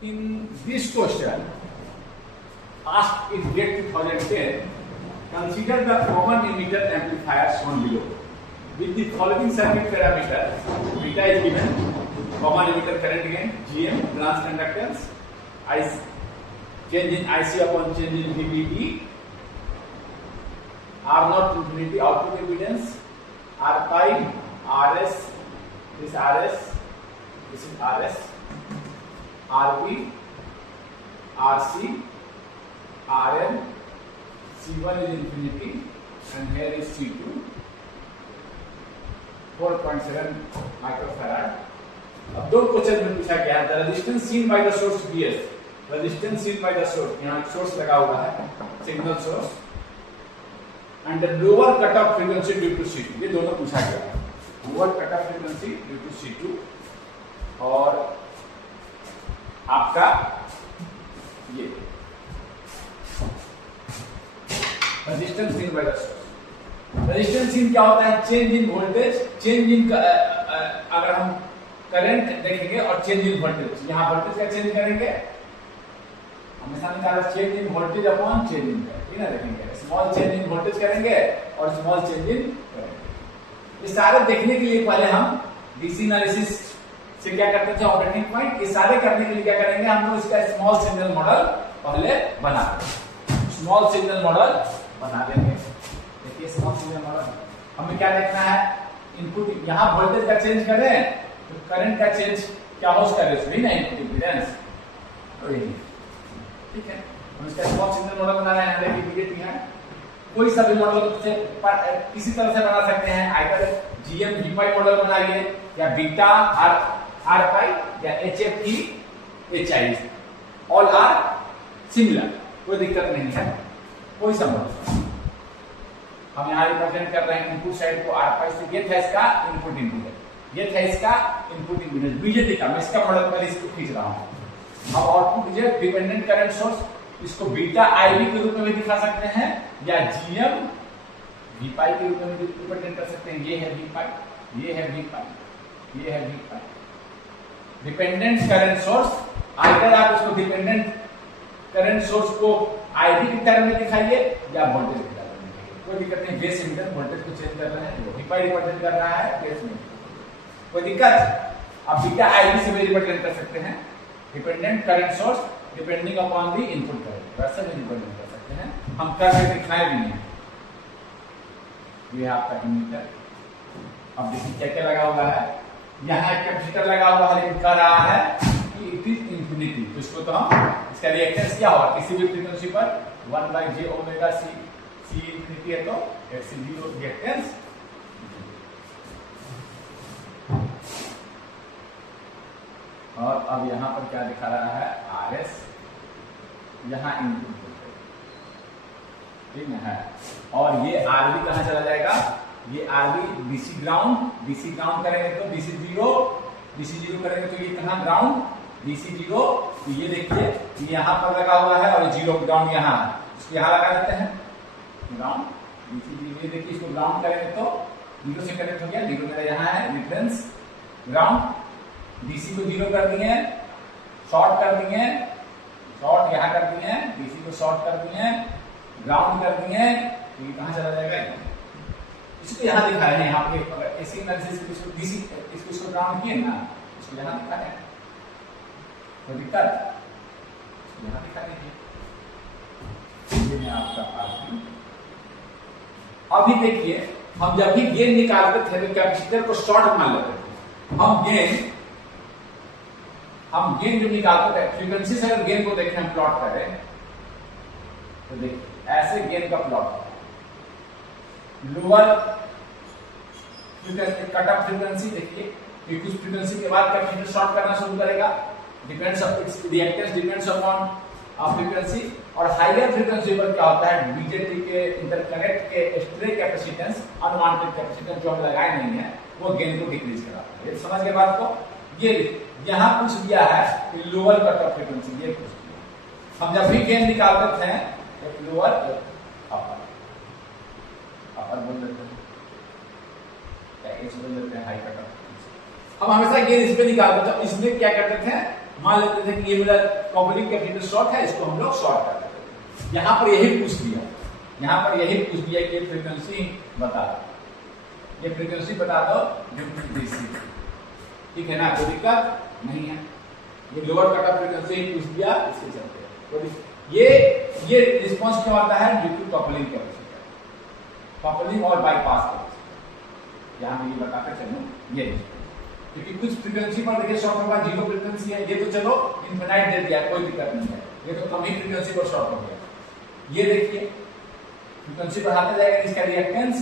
In this question, asked in GATE 2010, consider the common emitter amplifier shown below. With the following circuit parameter, beta is given, common emitter current gain, GM, branch conductance, change in IC upon change in VBE, R naught infinity output impedance, R pi, RS, this RS, this is RS, RB, RC, RN, C1 is infinity, and here is C2, 4.7 microfarad. अब दो question में पूछा गया है, the resistance seen by the source BS, resistance seen by the source, यहाँ source लगा हुआ है, signal source, and the lower cutoff frequency due to C2, ये दोनों पूछा गया है, lower cutoff frequency due to C2 और आपका ये resistance in by the source. Resistance in क्या होता है? Change in voltage, change in अगर हम करंट देखेंगे और चेंज इन वोल्टेज, यहाँ वोल्टेज का चेंज करेंगे, हमेशा निकाला change in voltage upon change in current, ठीक है, देखेंगे स्मॉल चेंज इन वोल्टेज करेंगे और स्मॉल चेंज इन करंट। ये सारे देखने के लिए पहले हम डीसी एनालिसिस से क्या करते थे, ऑपरेटिंग पॉइंट, ये सारे करने के लिए क्या करेंगे, हम लोग इसका स्मॉल सिग्नल मॉडल पहले बना देंगे, स्मॉल सिग्नल मॉडल बना देंगे। देखिए स्मॉल सिग्नल मॉडल हमें क्या देखना है, इनपुट यहाँ वोल्टेज का चेंज करें तो करंट का चेंज क्या हो उसका रेशियो ना, इनपुट इंपीडेंस, ठीक है। हम इसका स्मॉल सिग्नल मॉडल बना रहे हैं, हमें इमीडिएट यहाँ कोई सा भी मॉडल से किसी तरह से बना सकते हैं, either GM V pi model बनाइए या बीटा आर पाई या HFE HI, all are similar, कोई दिक्कत नहीं है, कोई सा मॉडल। हम यहाँ रिप्रेजेंट कर रहे हैं इनपुट साइड को आर पाई से, ये था इसका इनपुट इम्पीडेंस, ये था इसका इनपुट इम्पीडेंस बीजेटी का, मैं इसका मॉडल पर इसको खींच रहा हूँ। अब आउटपुट जो डिपेंडेंट करंट सोर्स, इसको बीटा आईवी के रूप में भी दिखा सकते हैं या जीएम वी पाई के रूप में भी रिप्रेजेंट कर सकते हैं। ये है वी पाई, ये है वी पाई, ये है V pi. Dependent current source, आइदर आप इसको डिपेंडेंट करंट सोर्स को आईवी के टर्म में दिखाइए या वोल्टेज के टर्म में दिखाइए, कोई दिक्कत नहीं। बेस इम्पीडेंस वोल्टेज को चेंज कर रहे हैं, वी पाई रिप्रेजेंट कर रहा है बेस में, कोई दिक्कत। आप बीटा आईवी से भी रिप्रेजेंट कर सकते हैं, dependent current source depending upon the input current, वैसे भी रिप्रेजेंट कर सकते हैं, हम करके दिखाए भी नहीं। ये आपका इमीटर, अब देखिए क्या क्या लगा हुआ है, यहाँ एक कैपेसिटर लगा हुआ है लेकिन कह रहा है कि इट इज इंफिनिटी, तो इसको तो हम इसका रिएक्टेंस क्या होगा, किसी भी फ्रीक्वेंसी पर 1/j omega c, c infinity है तो x0 रिएक्टेंस। और अब यहाँ पर क्या दिखा रहा है, RS, यहाँ इनपुट वोल्टेज, ठीक है, और ये RB कहाँ चला जाएगा, ये RB डीसी ग्राउंड करेंगे तो डीसी जीरो करेंगे तो ये कहाँ ग्राउंड, डीसी जीरो, तो ये देखिए ये यहाँ पर लगा हुआ है और ये जीरो ग्राउंड यहाँ है, इसको यहाँ लगा देते हैं ग्राउंड, डीसी जीरो, ये देखिए इसको ग्राउंड करेंगे तो जीरो से कनेक्ट हो गया, जीरो मेरा यहाँ है रिफरेंस ग्राउंड, डीसी को जीरो कर दिए, शॉर्ट कर दिए, शॉर्ट यहाँ कर दिए, डीसी को शॉर्ट कर दिए, ग्राउंड कर दिए, तो ये कहाँ चला जाएगा, इसको यहाँ दिखा है, यहाँ पे एसी एनालिसिस इसको डीसी इसको ग्राउंड किए ना, इसको यहाँ दिखा है, कोई दिक्कत, यहाँ दिखा दीजिए, ये मैं आपका आरपी। अभी देखिए हम जब भी गेन निकालते थे तो कैपेसिटर को शॉर्ट मान लेते थे, हम गेन जो निकालते थे फ्रीक्वेंसी से, अगर गेन को देखें हम प्लॉट करें तो देखिए ऐसे गेन का plot, lower cut off frequency, देखिए कुछ फ्रीक्वेंसी के बाद कैपेसिटर शॉर्ट करना शुरू करेगा, depends on it's reactance, depends upon frequency, और हायर फ्रीक्वेंसी पर क्या होता है, बीजेटी के इंटरकनेक्ट के स्ट्रे कैपेसिटेंस, अनवांटेड कैपेसिटेंस जो हम लगाए नहीं है, वो गेन को डिक्रीज कराता है। ये समझ के बात को, ये यहाँ पूछ दिया है कि लोअर कट ऑफ फ्रीक्वेंसी, ये पूछ दिया। हम जब भी गेन निकालते थे लोअर अपर बोल देते हैं, बोल देते हैं हाई कट ऑफ फ्रीक्वेंसी। हम हमेशा गेन इस पे निकालते थे, इसमें क्या करते थे मान लेते थे कि ये मेरा कॉपलिंग कैपेसिटर शॉर्ट है, इसको हम लोग शॉर्ट कर देते थे। यहाँ पर यही पूछ दिया, यहाँ पर यही पूछ दिया कि फ्रीक्वेंसी बता दो, ये फ्रीक्वेंसी बता दो डिफरेंट डीसी, ठीक है ना, कोई दिक्कत नहीं है। ये लोअर कट ऑफ फ्रीक्वेंसी पूछ दिया, इसके चलते ये रिस्पांस क्यों आता है, due to coupling capacitor, coupling और बाईपास कैपेसिटर। यहाँ मैं ये बताते चलूं, ये क्योंकि कुछ फ्रीक्वेंसी पर देखिए शॉर्ट होगा, 0 फ्रीक्वेंसी है, ये तो चलो इनफिनाइट दे दिया, कोई दिक्कत नहीं है, ये तो कम ही फ्रीक्वेंसी पर शॉर्ट हो गया। ये देखिए फ्रीक्वेंसी बढ़ाते जाएगा, इसका रिएक्टेंस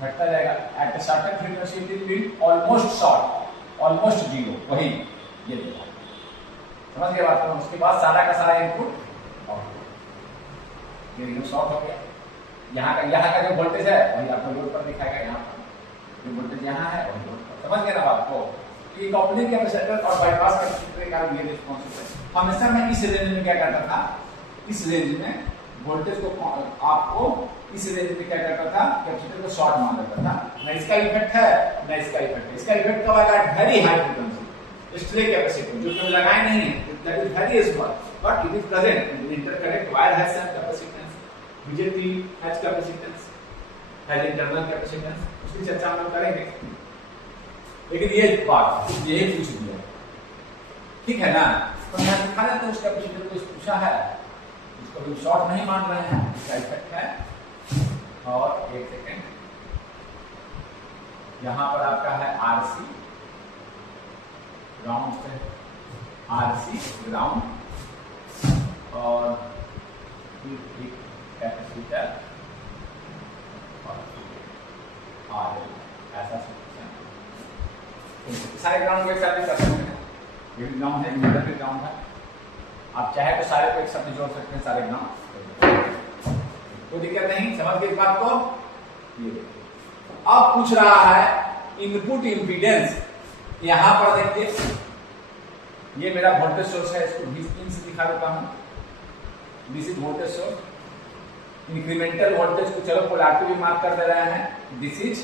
घटता जाएगा, at a certain frequency it will almost short, almost 0, वही ये देखा, समझ गए बात। उसके बाद सारा का सारा इनपुट आउटपुट, ये एकदम शॉर्ट हो गया। यहाँ का जो वोल्टेज है वही आपको लोड पर दिखाएगा, यहाँ पर जो वोल्टेज यहाँ है वही लोड पर, समझ गए ना बात को। ये कपलिंग कैपेसिटर और बाईपास कैपेसिटर का ये रिस्पांस है। हमेशा मैं इस रेंज में क्या करता था, इस रेंज में वोल्टेज को आपको इस रेंज में क्या करता था, कैपेसिटर को शॉर्ट मान लेता था, ना इसका इफेक्ट है ना इसका इफेक्ट है। इसका इफेक्ट कब आएगा, very high frequency stray capacitor जो कभी लगाए नहीं है, that is very small but it is present in interconnect wire has some capacitance, BJT has capacitance, has internal capacitance, उसकी चर्चा हम लोग करेंगे। लेकिन ये बात ये पूछ दिया, ठीक है ना, तो मैं दिखा देता हूं उस कैपेसिटर को, पूछा है, इसको भी शॉर्ट नहीं मान रहे हैं, इसका इफेक्ट है। और एक सेकेंड, यहां पर आपका है आरसी ग्राउंड से, आरसी ग्राउंड, और कैपेसिटर और ऐसा सारे ग्राउंड को एक साथ भी कर सकते हैं, ये भी ग्राउंड है, इधर भी ग्राउंड है, आप चाहे तो सारे को एक साथ जोड़ सकते हैं, सारे ग्राउंड, कोई दिक्कत नहीं, समझ गए इस बात को। ये अब पूछ रहा है इनपुट इंपीडेंस, यहां पर देखिए ये मेरा वोल्टेज सोर्स है, इसको 20 पिन से दिखा देता हूं, this is voltage source. Incremental voltage को चलो पोलैरिटी भी मार्क कर दे रहे हैं, दिस इज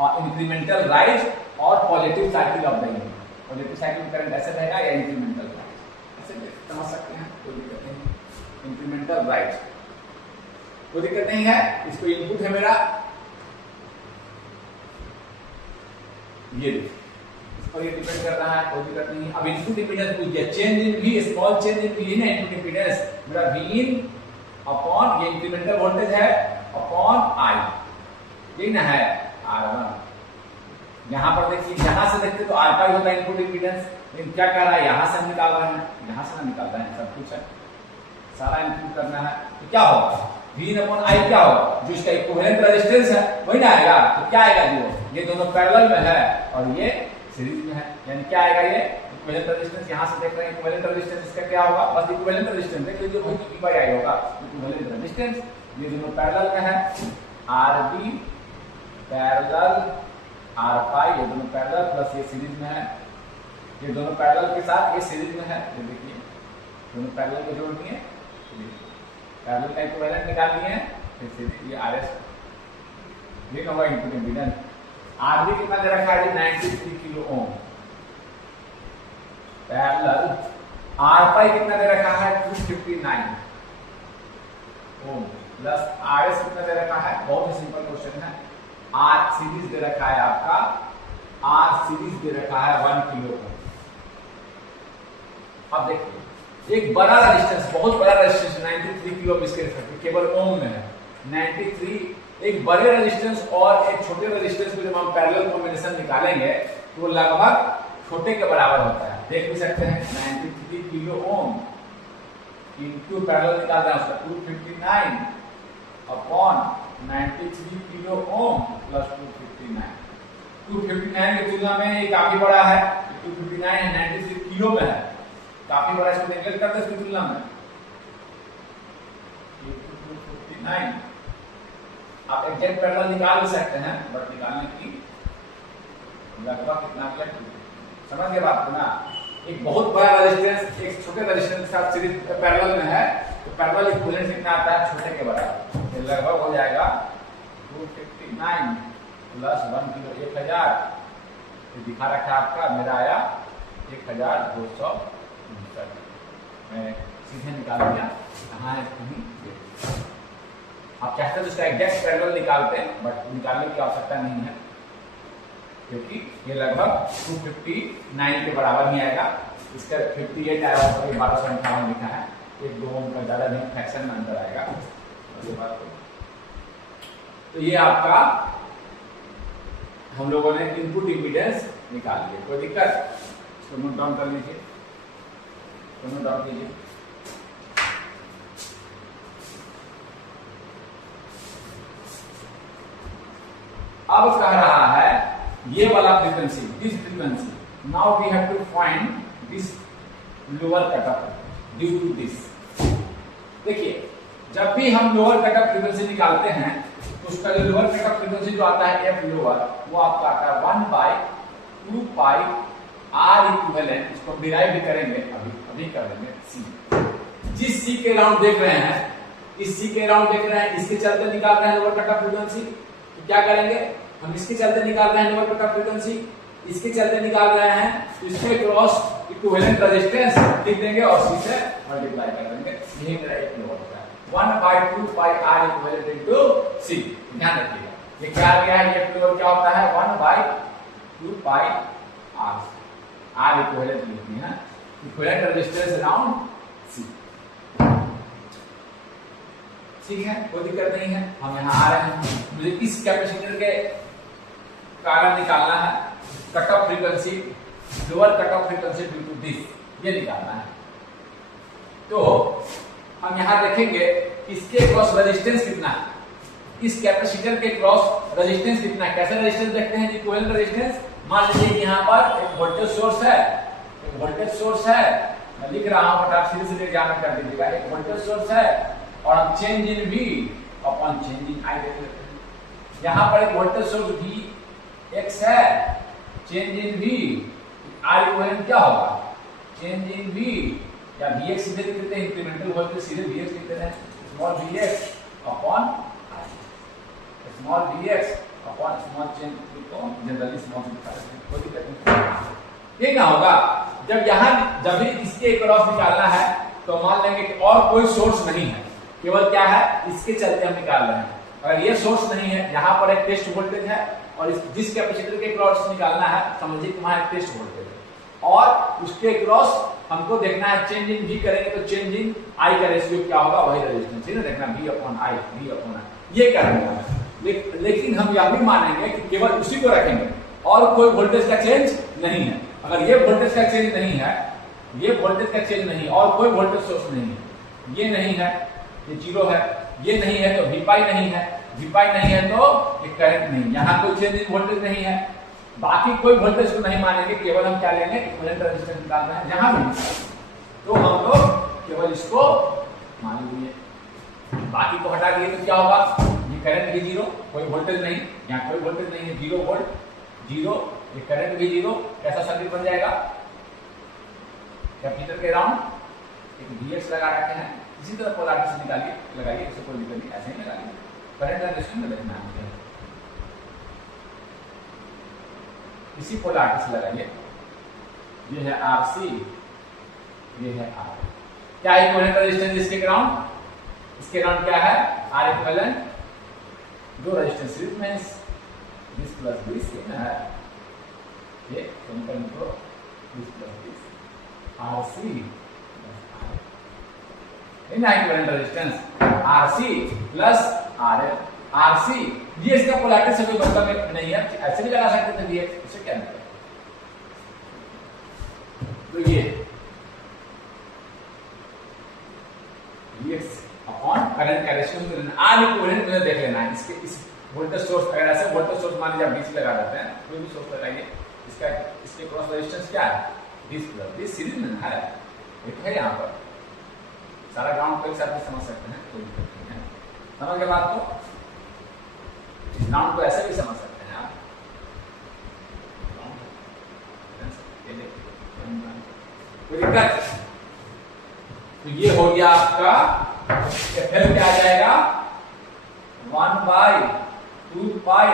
इंक्रीमेंटल राइज और positive cycle of the input, positive cycle current ऐसे रहेगा या इंक्रीमेंटल राइज, ऐसे समझ सकते हैं, कोई दिक्कत नहीं। इंक्रीमेंटल राइज कोई दिक्कत नहीं है, इसको इनपुट है मेरा, ये इस पर ये डिपेंड कर रहा है, कोई दिक्कत नहीं है। अब इनपुट इंपीडेंस पूछ दिया, change in V, small change in V है इनपुट इंपीडेंस मेरा वी इन अपॉन, ये इंक्रीमेंटल वोल्टेज है, अपॉन आई, ठीक ना है, R1। यहां पर देखिए, यहां से देखते तो R का होता है इनपुट इंपीडेंस, लेकिन क्या कर रहा है, यहां से हम निकाल रहे हैं, यहां से ना निकाल रहे हैं, सब कुछ है, सारा इनपुट करना है, तो क्या होगा, V अपॉन I क्या होगा, जो इसका इक्विवेलेंट रेजिस्टेंस है वही ना आएगा, तो क्या आएगा, जो ये दोनों पैरेलल में है और ये सीरीज में है, यानी क्या आएगा, ये इक्विवेलेंट रेजिस्टेंस, यहां से देख रहे हैं इक्विवेलेंट रेजिस्टेंस, इसका क्या होगा, बस इक्विवेलेंट रेजिस्टेंस देख लीजिए, वही V बाय I होगा, इक्विवेलेंट रेजिस्टेंस, ये दोनों पैरेलल में है, RB पैरेलल R5, ये दोनों पैरेलल प्लस ये सीरीज में है, ये दोनों पैरेलल के साथ ये सीरीज में है, ये देखिए दोनों पैरेलल को जोड़ दिए, पैरेलल का इक्विवेलेंट निकाल लिए, फिर सीरीज ये RS, ये होगा इनपुट इंपीडेंस। RB कितना दे रखा है, 93 किलो ओम, पैरेलल R5 कितना दे रखा है, 259 ओम, प्लस RS कितना दे रखा है, बहुत ही सिंपल क्वेश्चन है, R सीरीज दे रखा है आपका, R सीरीज दे रखा है 1 किलो ओम। अब देखिए एक बड़ा रेजिस्टेंस, बहुत बड़ा रेजिस्टेंस 93 किलो ओम, इसके रिस्पेक्ट केवल ओम में है 93, एक बड़े रेजिस्टेंस और एक छोटे रेजिस्टेंस को जब हम पैरेलल कॉम्बिनेशन निकालेंगे तो लगभग छोटे के बराबर होता है, देख भी सकते हैं 93 किलो ओम इनटू पैरेलल निकाल रहे हैं उसका 259 अपॉन 93 किलो ओम प्लस 259, 259 की तुलना में ये काफी बड़ा है, 259 93 किलो में है, काफी बड़ा, इसको नेगलेक्ट करते हैं इसकी तुलना में, 259 आप एग्जैक्ट पैरेलल निकाल भी सकते हैं, बट निकालने की लगभग कितना समझ गए बात को ना। एक बहुत बड़ा रेजिस्टेंस एक छोटे रेजिस्टेंस के साथ सीरीज पैरेलल में है, तो पैरेलल इक्विवेलेंट कितना आता है, छोटे के बराबर, तो लगभग हो जाएगा 259 प्लस 1 किलो 1000, दिखा रखा आपका, मेरा आया 1200 मैं सीधे निकाल दिया, कहाँ है कहीं, आप चाहते तो इसका एग्जैक्ट पैरेलल निकालते हैं, बट निकालने की आवश्यकता नहीं है क्योंकि ये लगभग 259 के बराबर ही आएगा। इसका 58 आया हुआ, 1258 लिखा है, एक 2 ओम का ज्यादा नहीं, फ्रैक्शन में अंतर आएगा। तो ये आपका हम लोगों ने इनपुट इम्पीडेंस निकाल लिया। कोई दिक्कत? इसको नोट डाउन कर लीजिए, नोट डाउन कीजिए। अब कह रहा है ये वाला frequency, this frequency, now we have to find this lower cut off due to this. देखिए, जब भी हम लोअर कट ऑफ फ्रीक्वेंसी निकालते हैं तो उसका जो लोअर कट ऑफ फ्रीक्वेंसी जो आता है एफ लोअर, वो आपका आता है 1/2 पाई आर इक्विवेलेंट। इसको डिराइव भी करेंगे, अभी कर लेंगे सी। जिस सी के राउंड देख रहे हैं, इस सी के राउंड देख रहे हैं, इसके चलते निकाल रहे हैं लोअर कट ऑफ फ्रीक्वेंसी, तो क्या करेंगे हम, इसके चलते निकाल रहे हैं लोअर कट ऑफ फ्रीक्वेंसी, इसके चलते निकाल रहे हैं, तो इसके क्रॉस इक्विवेलेंट रेजिस्टेंस लिख देंगे और सी से मल्टीप्लाई कर देंगे। यही मेरा एक लोअर होता है 1/2 पाई आर इक्विवेलेंट इनटू सी। ध्यान रखिएगा, ये क्या आ गया है, ये फ्लोर क्या होता है 1/2 पाई आर इक्विवेलेंट लिखते हैं, इक्विवेलेंट रेजिस्टेंस अराउंड सी। ठीक है, कोई दिक्कत नहीं है। हम यहाँ आ रहे हैं, मुझे इस कैपेसिटर के कारण निकालना है cut off frequency, lower cut off frequency due to this, ये निकालना है। तो हम यहाँ देखेंगे इसके क्रॉस रेजिस्टेंस कितना है, इस कैपेसिटर के क्रॉस रेजिस्टेंस कितना है। कैसे रेजिस्टेंस देखते हैं, इक्विवेलेंट रेजिस्टेंस। मान लीजिए कि यहाँ पर एक वोल्टेज सोर्स है, एक वोल्टेज सोर्स है, मैं लिख रहा हूँ बट आप सीधे सीधे एग्जाम कर दीजिएगा। एक वोल्टेज सोर्स है और हम change in V upon change in I देख लेते हैं। यहाँ पर एक वोल्टेज सोर्स Vx है, change in V, R equivalent क्या होगा, चेंज इन V या Vx सीधे लिख देते हैं, इंक्रीमेंटल वोल्टेज सीधे Vx लिख देते हैं, small Vx upon I, small Vx upon small change को जनरली स्मॉल लिखा देते हैं, कोई दिक्कत नहीं। ये क्या होगा, जब भी इसके क्रॉस निकालना है तो मान लेंगे कि और कोई सोर्स नहीं है, केवल क्या है, इसके चलते हम निकाल रहे हैं। अगर ये सोर्स नहीं है, यहाँ पर एक टेस्ट वोल्टेज है और जिस कैपेसिटर के क्रॉस निकालना है, समझिए कि वहां एक टेस्ट वोल्टेज है और उसके क्रॉस हमको देखना है चेंज इन V करेंगे तो चेंज इन I का रेशियो क्या होगा, वही रेजिस्टेंस है ना, देखना V अपॉन I, ये करेंगे हम। लेकिन हम यह भी मानेंगे कि केवल उसी को रखेंगे और कोई वोल्टेज का चेंज नहीं है। अगर ये वोल्टेज का चेंज नहीं है, ये वोल्टेज का चेंज नहीं और कोई वोल्टेज सोर्स नहीं है, ये नहीं है, ये जीरो है, ये नहीं है तो V पाई नहीं है, V पाई नहीं है तो ये करंट नहीं, यहाँ कोई चेंज इन वोल्टेज नहीं है, बाकी कोई वोल्टेज को नहीं मानेंगे, केवल हम क्या लेंगे, इक्विवेलेंट रेजिस्टेंस निकाल रहे हैं जहां भी, तो हम लोग केवल इसको मान लीजिए, बाकी को हटा दिए तो क्या होगा, ये करंट भी जीरो, कोई वोल्टेज नहीं, यहाँ कोई वोल्टेज नहीं है, 0 वोल्ट, जीरो, ये करंट भी जीरो, कैसा सर्किट बन जाएगा, कैपेसिटर के राउंड एक Vx लगा रखे हैं, इसी तरह पोलैरिटी से निकालिए, लगाइए, इससे कोई दिक्कत नहीं, ऐसे ही लगाइए, करंट रेजिस्टेंस में देखना है, इसी पोलैरिटी से लगाइए। ये है Rc, ये है R। क्या इक्विवेलेंट रेजिस्टेंस इसके ग्राउंड, इसके ग्राउंड क्या है, R इक्विवेलेंट, दो रेजिस्टेंस सीरीज में, 20 प्लस 20 ये है, ये समीकरण को 20 plus 20 Rc in equivalent resistance Rc plus RL, Rc ये इसका पोलैरिटी से कोई मतलब नहीं है, ऐसे भी लगा सकते थे Vx, इससे क्या मतलब, तो ये Vx अपॉन करंट का रेशियो R इक्विवेलेंट मुझे देख लेना है। इसके इस वोल्टेज सोर्स, अगर ऐसे वोल्टेज सोर्स मान लीजिए आप 20 लगा देते हैं, कोई भी सोर्स लगाइए, इसका इसके क्रॉस रेजिस्टेंस क्या है, 20 प्लस 20 सीरीज में है, ये तो है यहाँ पर सारा ग्राउंड को एक साथ भी समझ सकते हैं, कोई दिक्कत नहीं है, समझ गए बात को, इस ग्राउंड को ऐसे भी समझ सकते हैं आप, कोई दिक्कत। तो ये हो गया आपका, फिर क्या आ जाएगा 1/2 पाई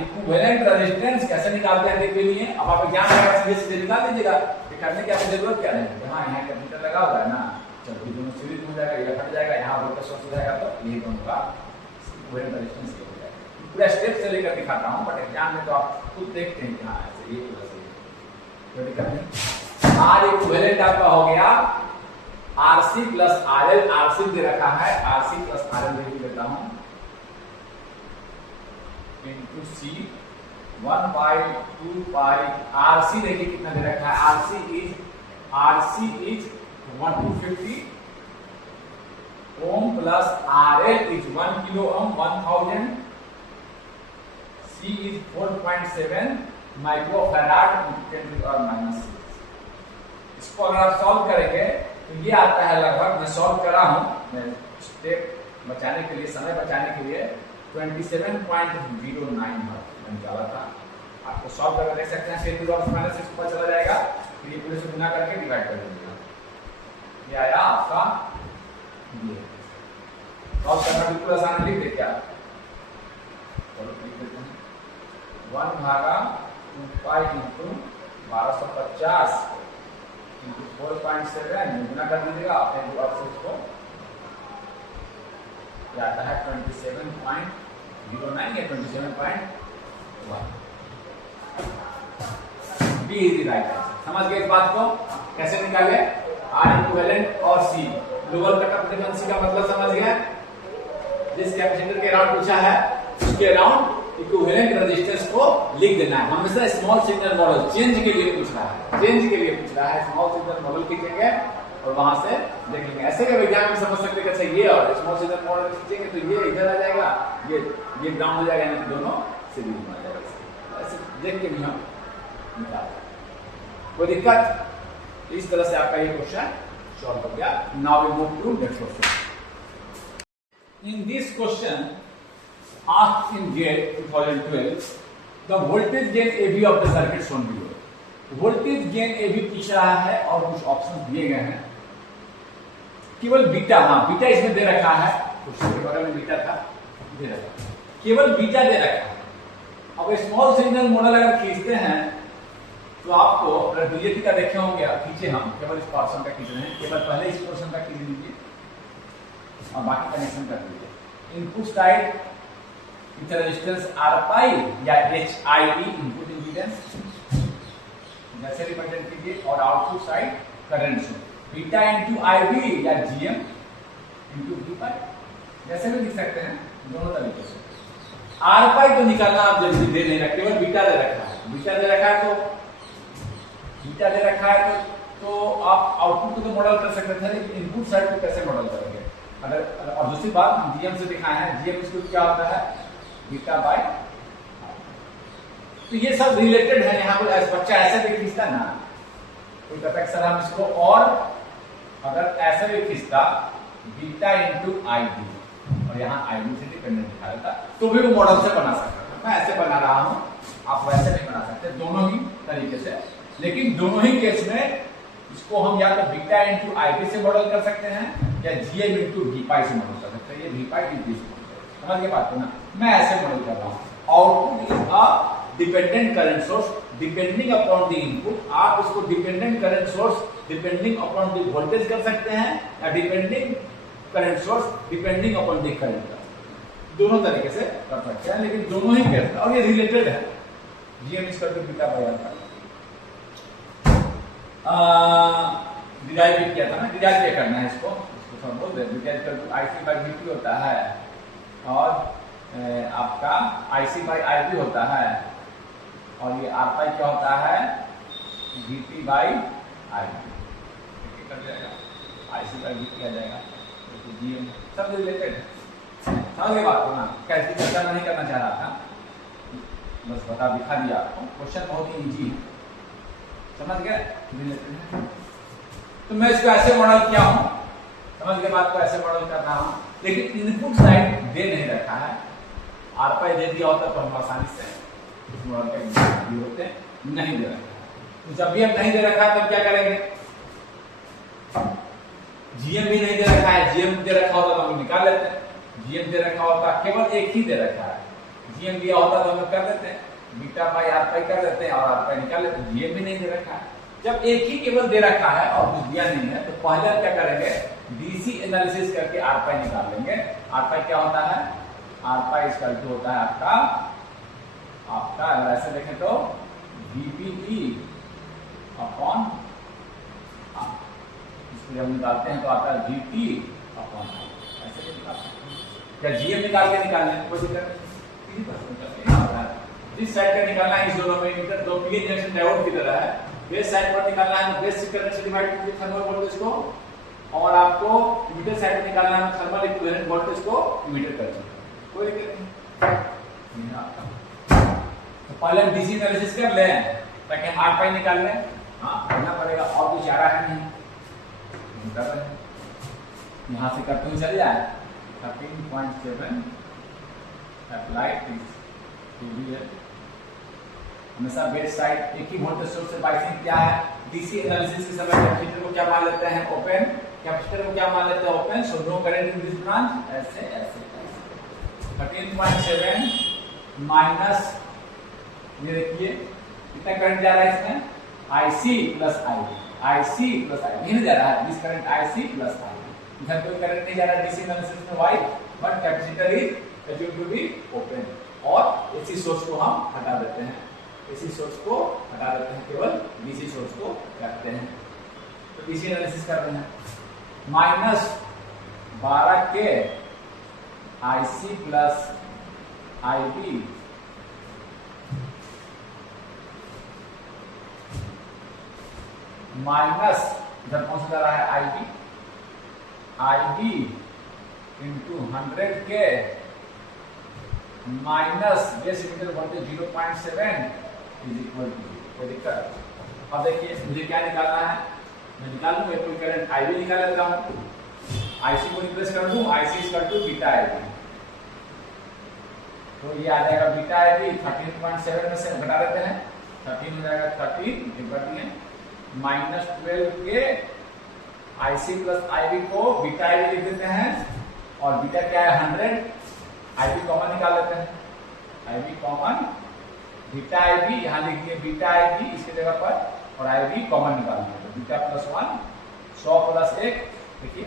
इक्विवेलेंट रेजिस्टेंस कैसे निकालते हैं देखने के लिए अब आप ज्ञान रहेगा सीधे सीधे निकाल दीजिएगा। ये करने की आपको जरूरत क्या है, हाँ यहाँ कैपेसिटर लगा हुआ है ना, चलो दोनों सीरीज में हो जाएगा, ये हट जाएगा, यहाँ वोल्टेज सोर्स हो जाएगा, तो यही दोनों का इक्विवेलेंट रेजिस्टेंस हो जाएगा। पूरा स्टेप से लेकर दिखाता हूँ, बट एग्जाम में तो आप खुद देखते हैं कि हाँ ऐसे ये कोई दिक्कत नहीं। आर इक्विवेलेंट आपका हो गया आरसी प्लस आरएल, आरसी दे रखा है, आरसी प्लस आरएल देख लेता हूं into C 1 by 2 pi RC देखिए कितना दे रखा है, RC is 150 ohm plus RL is 1 kilo ohm 1000, C is 4.7 microfarad 10 और -6। इसको अगर आप सॉल्व करेंगे तो ये आता है लगभग, मैं सॉल्व करा हूं, मैं स्टेप बचाने के लिए, समय बचाने के लिए 27.09 निकाला था। आपको सॉल्व करके देख सकते हैं, सेकेंड ऑफ माइनस इसको पता चला जाएगा, फिर ये पूरे से गुना करके डिवाइड कर दीजिएगा, ये आया आपका ये। सॉल्व करना बिल्कुल आसान है, लिख दे क्या, चलो लिख देते हैं 1 भागा 2 पाई इंटू 1250 इंटू 4.7 गुना कर दीजिएगा अपने ऑप्शन को, आता है 27.09 या 27.1। B is the right answer. समझ गए इस बात को कैसे निकाले, आर इक्विवेलेंट और सी लोअर कट ऑफ फ्रीक्वेंसी का मतलब समझ गया। जिस कैपेसिटर के अराउंड पूछा है उसके अराउंड इक्विवेलेंट रेजिस्टेंस को लिख देना है। हमेशा स्मॉल सिग्नल मॉडल चेंज के लिए पूछ रहा है, चेंज के लिए पूछ रहा है, स्मॉल सिग्नल मॉडल लिखेंगे और वहां से देखेंगे। ऐसे के विज्ञान में समझ सकते हैं कैसे ये और स्मॉल सिग्नल मॉडल खींचेंगे तो ये इधर आ जाएगा, ये ग्राउंड हो जाएगा, यानी दोनों सीरीज में आ जाएगा। ऐसे देख के भी हम निकाल, कोई दिक्कत, इस तरह से आपका ये क्वेश्चन सॉल्व हो गया। Now we move to next question. In this question asked in GATE 2012 the voltage gain AB of the circuit shown below. Voltage gain AB पूछ रहा है और कुछ ऑप्शन दिए गए हैं, केवल बीटा, हाँ बीटा इसमें दे रखा है, क्वेश्चन के बगल में बीटा था दे रखा है, केवल बीटा दे रखा है। अब स्मॉल सिग्नल मॉडल अगर खींचते हैं तो आपको अगर बीजेटी का देखे होंगे, खींचे हम केवल इस पोर्शन का खींच रहे हैं, केवल पहले इस पोर्शन का खींच लीजिए और बाकी कनेक्शन कर दीजिए। Input side resistance R pi या HIE इनपुट इंपीडेंस जैसे रिप्रेजेंट कीजिए, और output side current source beta into IB या GM इनटू V पाई जैसे भी लिख सकते हैं, दोनों तरीके से। आर पाई तो निकालना आप जल्दी दे नहीं रखते, केवल बीटा दे रखा है, बीटा दे रखा है तो आप आउटपुट को तो मॉडल कर सकते थे, लेकिन इनपुट साइड को कैसे मॉडल करेंगे। अगर और दूसरी बात हम GM से दिखाए हैं, GM इसको क्या होता है बीटा बाय, तो ये सब रिलेटेड है। यहाँ पर बच्चा ऐसे भी खींचता ना, कोई कहता है सर हम इसको, और अगर ऐसे भी खींचता बीटा इंटू IB और यहाँ IB से डिपेंडेंट दिखा देता तो भी वो मॉडल से बना सकता था। मैं ऐसे बना रहा हूँ, आप वैसे नहीं बना सकते, दोनों ही तरीके से। लेकिन दोनों ही केस में इसको हम या तो बीटा इंटू IB से मॉडल कर सकते हैं या GM इंटू V पाई से मॉडल कर सकते हैं। ये V पाई इंटू समझ के बात को ना, मैं ऐसे मॉडल कर रहा हूँ। Output is a dependent current source depending upon the input. आप इसको dependent current source depending upon the voltage कर सकते हैं या depending current source depending upon the current, दोनों तरीके से कर सकते हैं, लेकिन दोनों ही कहते हैं और ये रिलेटेड है। GM इज करके बीटा बाय अल्फा डिराइव किया था ना, डिराइव क्या करना है इसको सब बोल दे। डिराइव करके IC बाय VT होता है और आपका IC बाय IB होता है, और ये R पाई क्या होता है VT बाय IB कर जाएगा, IC बाय VT आ जाएगा, तो GM सब रिलेटेड है। समझ बात को ना, कैसे चर्चा नहीं करना चाह रहा था, बस बता दिखा दिया आपको। क्वेश्चन बहुत ही इजी है, समझ गए रिलेटेड है। तो मैं इसको ऐसे मॉडल किया हूं, समझ गए बात को, ऐसे मॉडल कर रहा हूं, लेकिन इनपुट साइड दे नहीं रखा है। आर पाई दे दिया होता तो हम आसानी से इस मॉडल के होते, नहीं दे रखा है। तो जब भी हम नहीं दे रखा है तो क्या करेंगे, GM भी नहीं दे रखा है, GM दे रखा होता तो हम निकाल लेते हैं। GM दे रखा होता, केवल एक ही दे रखा है, जीएम दिया होता तो हम लोग कर देते हैं, बीटा पाई आर पाई कर देते हैं और आर पाई निकाल लेते हैं। जीएम भी नहीं दे रखा है, जब एक ही केवल दे रखा है और कुछ दिया नहीं है तो पहले क्या करेंगे, डीसी एनालिसिस करके आर पाई निकाल लेंगे। आर पाई क्या होता है, आर पाई इक्वल टू होता है आपका अगर ऐसे देखें तो बीपीई अपॉन, इसको जब निकालते हैं तो आता है बीटी अपॉन, ऐसे निकालते हैं। क्या जीएम निकाल के निकालने कोई दिक्कत नहीं, जिस साइड का निकालना है इस दोनों में मीटर दो पीएन जंक्शन डायोड की तरह है, बेस साइड पर निकालना है तो बेस करंट से डिवाइड कीजिए थर्मल वोल्टेज को, और आपको इमीटर साइड में निकालना है थर्मल इक्विवेलेंट वोल्टेज को इमीटर कर दीजिए, कोई दिक्कत नहीं। तो पहले हम डीसी एनालिसिस कर ले ताकि हम आर पाई निकाल लें, हाँ करना पड़ेगा और कुछ चारा है नहीं, कर रहे हैं यहां से करते हुए चले जाए 13.7 अप्लाइड TVL हमेशा बेस साइड एक ही वोल्टेज सोर्स से बाइसिंग क्या है, डीसी एनालिसिस के समय कैपेसिटर को क्या मान लेते हैं ओपन, कैपेसिटर को क्या मान लेते हैं open, so no current in this branch, ऐसे ऐसे 13.7 माइनस ये देखिए कितना करंट जा रहा है इसमें, IC plus IB, IC plus IB नहीं जा रहा है, this current IC plus IB, इधर कोई करंट नहीं जा रहा है डीसी एनालिसिस में why, but capacitor is assumed to be open, और एसी सोर्स को हम हटा देते हैं, एसी सोर्स को हटा देते हैं, केवल डीसी सोर्स को रखते हैं। तो डीसी एनालिसिस कर रहे हैं माइनस 12 के IC प्लस IB माइनस इधर कौन सा जा रहा है IB इंटू 100 के minus base emitter voltage 0.7 is equal to, कोई दिक्कत। अब देखिए मुझे क्या निकालना है, मैं निकाल लूँ कोई करंट IB निकाल लेता हूँ, IC को रिप्लेस कर दूँ, IC equal to beta IB, तो ये आ जाएगा बीटा IB 13.7 में से घटा देते हैं 13 हो जाएगा 13 कर दिए माइनस 12 के IC प्लस IB को बीटा IB लिख देते हैं, और बीटा क्या है 100, IB कॉमन निकाल लेते हैं, IB कॉमन बीटा IB यहाँ लिखिए बीटा IB इसके जगह पर, और IB कॉमन निकाल लेते हैं, बीटा प्लस 1 100 प्लस 1 देखिए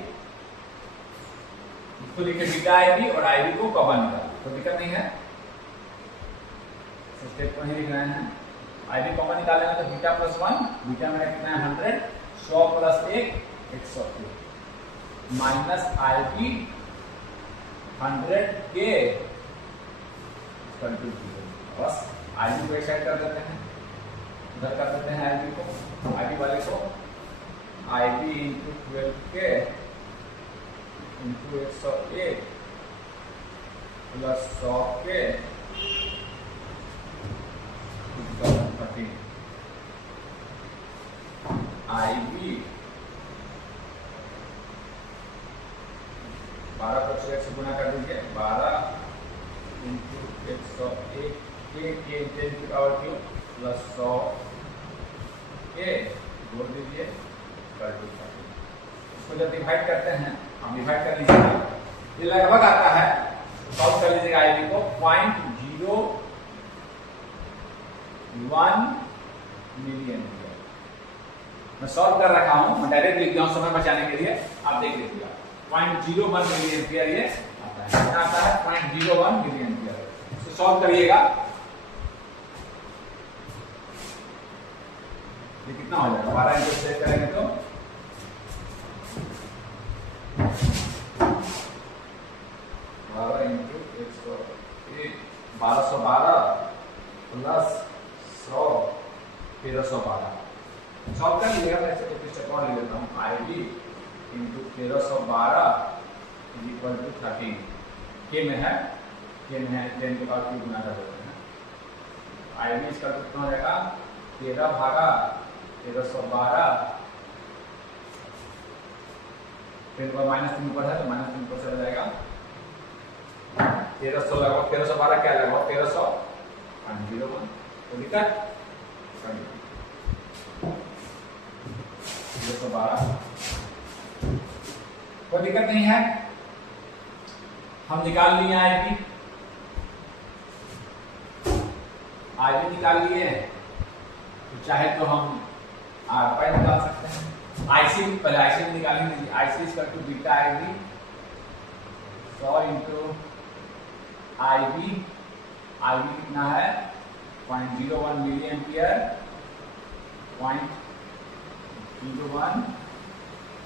इसको लिखिए बीटा IB और IB को कॉमन निकाल, तो दिक्कत नहीं है, स्टेप को नहीं लिख रहे हैं, IB कॉमन निकालेंगे तो बीटा प्लस 1, बीटा में कितना है 100, 100 प्लस 1 101 माइनस IB 100 के बस IB को एक साइड कर देते हैं, उधर कर देते हैं IB को, IB वाले को IB इंटू 12 के इंटू 101 प्लस 100 के 13 IB 12 को 100 से गुना कर दीजिए, 12 इंटू 101 के 10 की पावर क्यू प्लस 100 के जोड़ दीजिए, इसको जब डिवाइड करते हैं हम डिवाइड कर लीजिएगा, ये लगभग आता है, सॉल्व कर लीजिएगा IB को 0.01 मिलियन। मैं सॉल्व कर रखा हूं, मैं डायरेक्ट लिख दिया हूं समय बचाने के लिए, आप देख लीजिएगा 0.01 मिलियन एम्पियर ये आता है, कितना आता है 0.01 मिलियन एम्पियर, इसको सॉल्व करिएगा, ये कितना हो जाएगा 12 इंटू से करेंगे तो 12 इंटू 1212 प्लस 100 1312 सॉल्व कर लीजिएगा, मैं इसको स्टेप और ले लेता हूँ IB into 1312 is equal to 13 के में है 10 के बाद क्यों गुना कर देते हैं, IB इसका कितना हो जाएगा 13 भागा 1312 फिर माइनस 3 ऊपर है तो माइनस 3 ऊपर चला जाएगा 1300 लगभग 1312 क्या लगभग 1301 तो दिक्कत 1312 कोई दिक्कत नहीं है, हम निकाल लिए IB आईवी निकाल लिए, तो चाहे तो हम आर पाई निकाल सकते हैं। आईसी पहले आईसी निकालेंगे, IC is equal to beta IV 100 into IV. IV कितना है 0.01 मिली एम्पियर, 0.01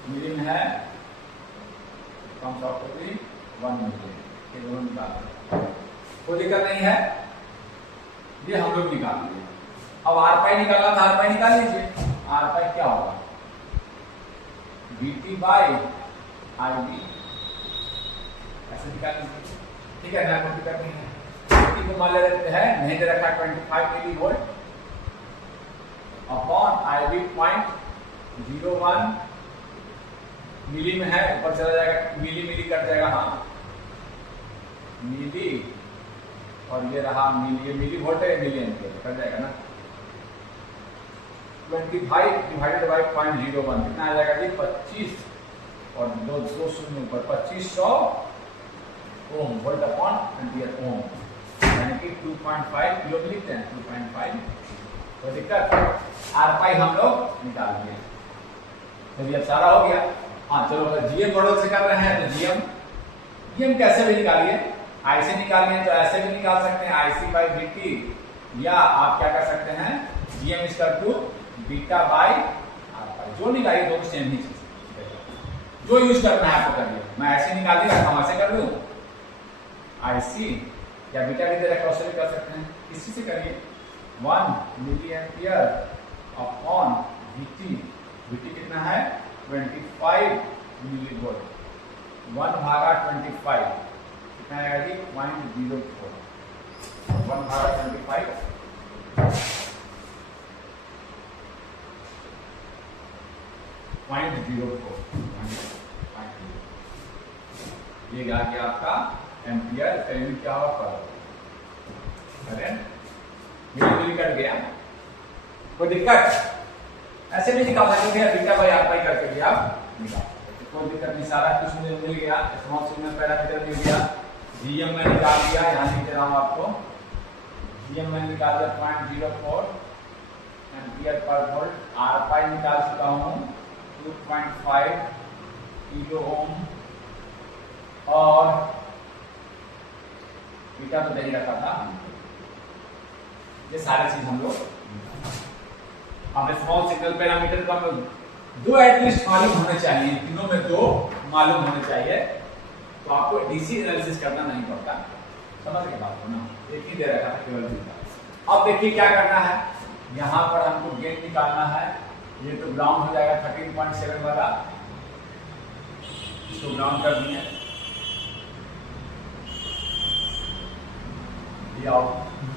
मिली में है, कम शॉर्ट हो गई 1 मिली, ये दोनों निकाल, कोई दिक्कत नहीं है, ये हम लोग निकाल लिए। अब आर पाई निकालना था, आर पाई निकाल लीजिए। आर पाई क्या होगा बीटी बाई आईवी, ऐसे निकाल लीजिए, ठीक है ना, कोई दिक्कत नहीं है। बीटी को मान लेते हैं, नहीं दे रखा 25 मिली वोल्ट अपॉन आईवी 0.01 मिली में है, ऊपर चला जाएगा, मिली मिली कट जाएगा, हाँ मिली, और ये रहा मिली, ये मिली वोल्ट है, मिली एम्पियर कट जाएगा ना। 25 डिवाइडेड बाई 0.01 कितना आ जाएगा जी 25, और दो शून्य ऊपर 2500 ओम वोल्ट अपॉन एम्पियर ओम, यानी कि 2.5 किलो में लिखते हैं 2.5। तो दिक्कत, आर पाई हम लोग निकाल दिए, चलिए अब सारा हो गया। हाँ चलो, अगर जीएम मॉडल से कर रहे हैं तो जीएम कैसे भी निकालिए, आईसी निकालिए तो ऐसे भी निकाल सकते हैं, आईसी बाई बीटी, या आप क्या कर सकते हैं GM is equal to beta by R pi, जो निकालिए दोनों सेम ही चीज, जो यूज करना है आपको करिए। मैं ऐसे निकाल दिया, हम ऐसे कर लूं, आईसी या बीटा भी दे रखा उससे भी कर सकते हैं, इसी से करिए 1 milli ampere upon BT, BT कितना है 25 मिली वोल्ट, 1 भागा 25 कितना आएगा जी 0.04, 1 भागा 25 0.04, ये आ गया आपका एम्पियर, करंट क्या होगा करंट, मिली कट गया, कोई दिक्कत, ऐसे भी निकाल सकते हैं, बीटा बाई आर पाई करके भी आप निकाल सकते, कोई दिक्कत नहीं, सारा कुछ मुझे मिल गया, स्मॉल सिग्नल पैरामीटर मिल गया, जीएम में निकाल दिया, यहाँ लिख दे रहा हूँ आपको, जीएम में निकाल दिया 0.04 एम्पियर पर वोल्ट, आर पाई निकाल चुका हूँ 2.5 किलो ओम, और बीटा तो नहीं रखा था, ये सारे चीज हम लोग हमें स्मॉल सिग्नल पैरामीटर का दो एटलीस्ट मालूम होने चाहिए, तीनों में दो मालूम होने चाहिए, तो आपको डीसी एनालिसिस करना नहीं पड़ता, समझ के बात हो ना, एक ही दे रखा था केवल बीटा। अब देखिए क्या करना है, यहाँ पर हमको गेन निकालना है, ये तो ग्राउंड हो जाएगा 13.7 वाला, इसको ग्राउंड कर दिए,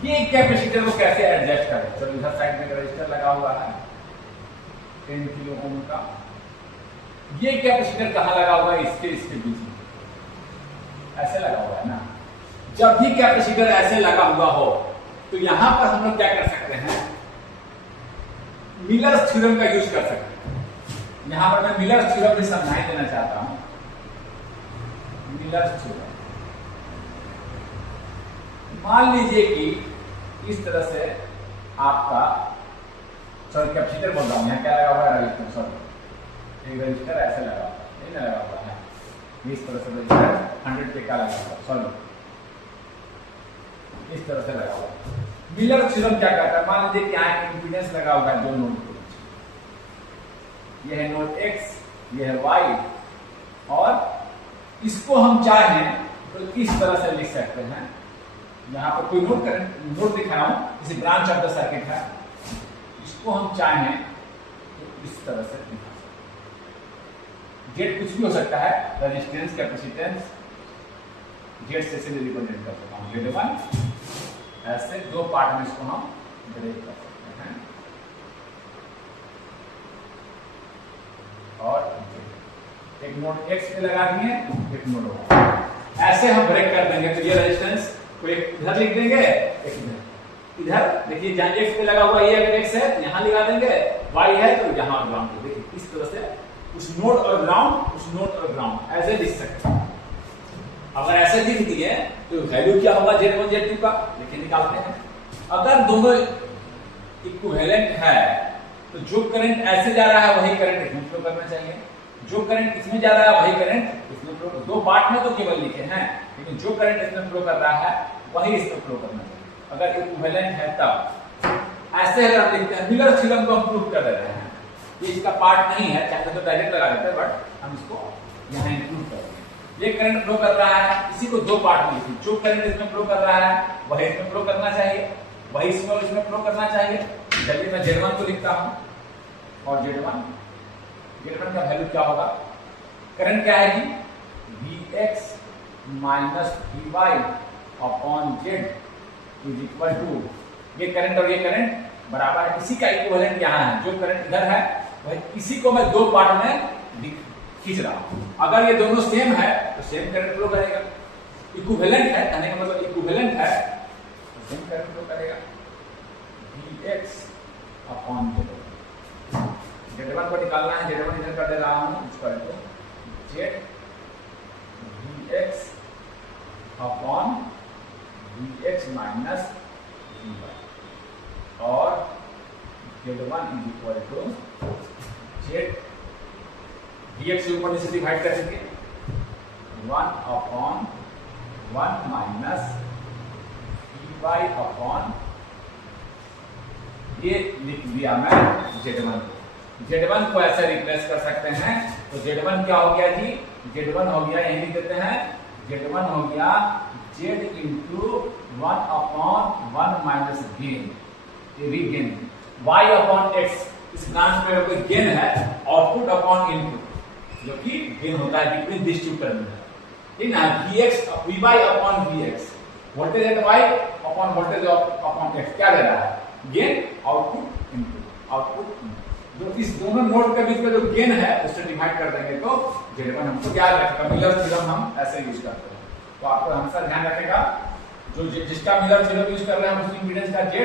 ये कैपेसिटर को कैसे एडजस्ट करें, चलो इधर साइड में रजिस्टर लगा हुआ है 10 किलो ओम का, ये कैपेसिटर कहाँ लगा हुआ है, इसके बीच में ऐसे लगा हुआ है ना। जब भी कैपेसिटर ऐसे लगा हुआ हो तो यहां पर हम लोग क्या कर सकते हैं, मिलर्स थ्योरम का यूज कर सकते हैं। यहां पर मैं मिलर्स थ्योरम भी समझाई देना चाहता हूं, मिलर्स थ्योरम, मान लीजिए कि इस तरह से आपका, सॉरी कैपेसिटर बोल रहा हूं, यहाँ क्या लगा हुआ है रजिस्टर, सॉरी एक रजिस्टर ऐसे लगा हुआ है, नहीं लगा हुआ है, इस तरह से रजिस्टर 100 के का लगा हुआ, सॉरी इस तरह से लगा हुआ है। मिलर थ्योरम क्या कहता है, मान लीजिए क्या है इंपीडेंस लगा हुआ है दो नोड के बीच, ये है नोड x, ये है y, और इसको हम चाहें तो इस तरह से लिख सकते हैं, यहाँ पर कोई नोड दिखा रहा हूं, जैसे ब्रांच ऑफ द सर्किट है, इसको हम चाहें तो इस तरह से दिखा सकते हैं। जेड कुछ भी हो सकता है, रेजिस्टेंस, कैपेसिटेंस, जेड से रिप्रेजेंट कर सकता हूं, जेड 1, ऐसे दो पार्ट में इसको हम ब्रेक कर सकते हैं, और एक नोड x पे लगा दिए, एक नोड y, ऐसे हम ब्रेक कर देंगे, तो ये रेजिस्टेंस को एक इधर लिख देंगे, एक इधर देखिए, जहां x पे लगा हुआ ये अगर x है यहां लगा देंगे, y है तो यहां ग्राउंड को, देखिए इस तरह से उस नोड और ग्राउंड, उस नोड और ग्राउंड ऐसे लिख सकते हैं। अगर ऐसे लिख दिए तो वैल्यू क्या होगा Z1 Z2 का, देखिए निकालते हैं, अगर दोनों इक्विवेलेंट है तो जो करंट ऐसे जा रहा है वही करंट इसमें फ्लो करना चाहिए, जो करंट इसमें जा रहा है वही करंट इसमें फ्लो। दो पार्ट में तो केवल लिखे हैं, लेकिन जो करंट इसमें फ्लो कर रहा है वही इसमें फ्लो करना चाहिए अगर इक्विवेलेंट है तब। ऐसे अगर हम लिखते हैं मिलर थ्योरम को हम प्रूव कर रहे हैं, ये इसका पार्ट नहीं है, चाहे तो डायरेक्ट लगा देते हैं, बट हम इसको यहाँ इंक्लूड करेंगे। ये करंट फ्लो कर रहा है, इसी को दो पार्ट में लिखिए, जो करंट इसमें फ्लो कर रहा है वही इसमें फ्लो करना चाहिए, वही इसमें फ्लो करना चाहिए। चलिए मैं Z1 को लिखता हूं, और Z1 का वैल्यू क्या होगा, करंट क्या है जी, Vx minus Vy upon Z is equal to, ये करंट और ये करंट बराबर है, इसी का इक्विवेलेंट यहाँ है, जो करंट इधर है वही इसी को मैं दो पार्ट में खींच रहा हूं। अगर ये दोनों सेम है तो सेम करंट फ्लो करेगा, इक्विवेलेंट है कहने का मतलब इक्विवेलेंट है तो सेम करंट फ्लो करेगा। Vx अपॉन Z1 को निकालना है, Z1 इधर कर दे रहा हूं, equal to Z Vx upon Vx minus Vy, और Z1 is equal to Z Vx के ऊपर से डिवाइड कर देंगे 1 अपॉन 1 माइनस Vy अपॉन, ये लिख दिया मैं Z1 को ऐसे रिप्लेस कर सकते हैं। तो Z1 क्या हो गया जी, Z1 हो गया, यही लिख देते हैं, Z1 हो गया Z into 1 upon 1 minus gain, ये भी गेन, y अपॉन x, इस ब्रांच में कोई गेन है, आउटपुट अपॉन इनपुट जो कि गेन होता है बिटवीन दिस टू टर्मिनल, ठीक ना, Vy upon Vx, voltage at y upon voltage upon x, क्या दे रहा है, गेन, आउटपुट इनपुट, आउटपुट जो इस दोनों नोड के बीच में जो गेन है उससे डिवाइड कर देंगे तो Z1 हमको क्या रखेगा, मिलर थ्योरम हम ऐसे यूज करते हैं। तो आपको हमेशा ध्यान रखेगा जो जिसका मिलर थ्योरम यूज कर रहे हैं उसकी इम्पीडेंस का Z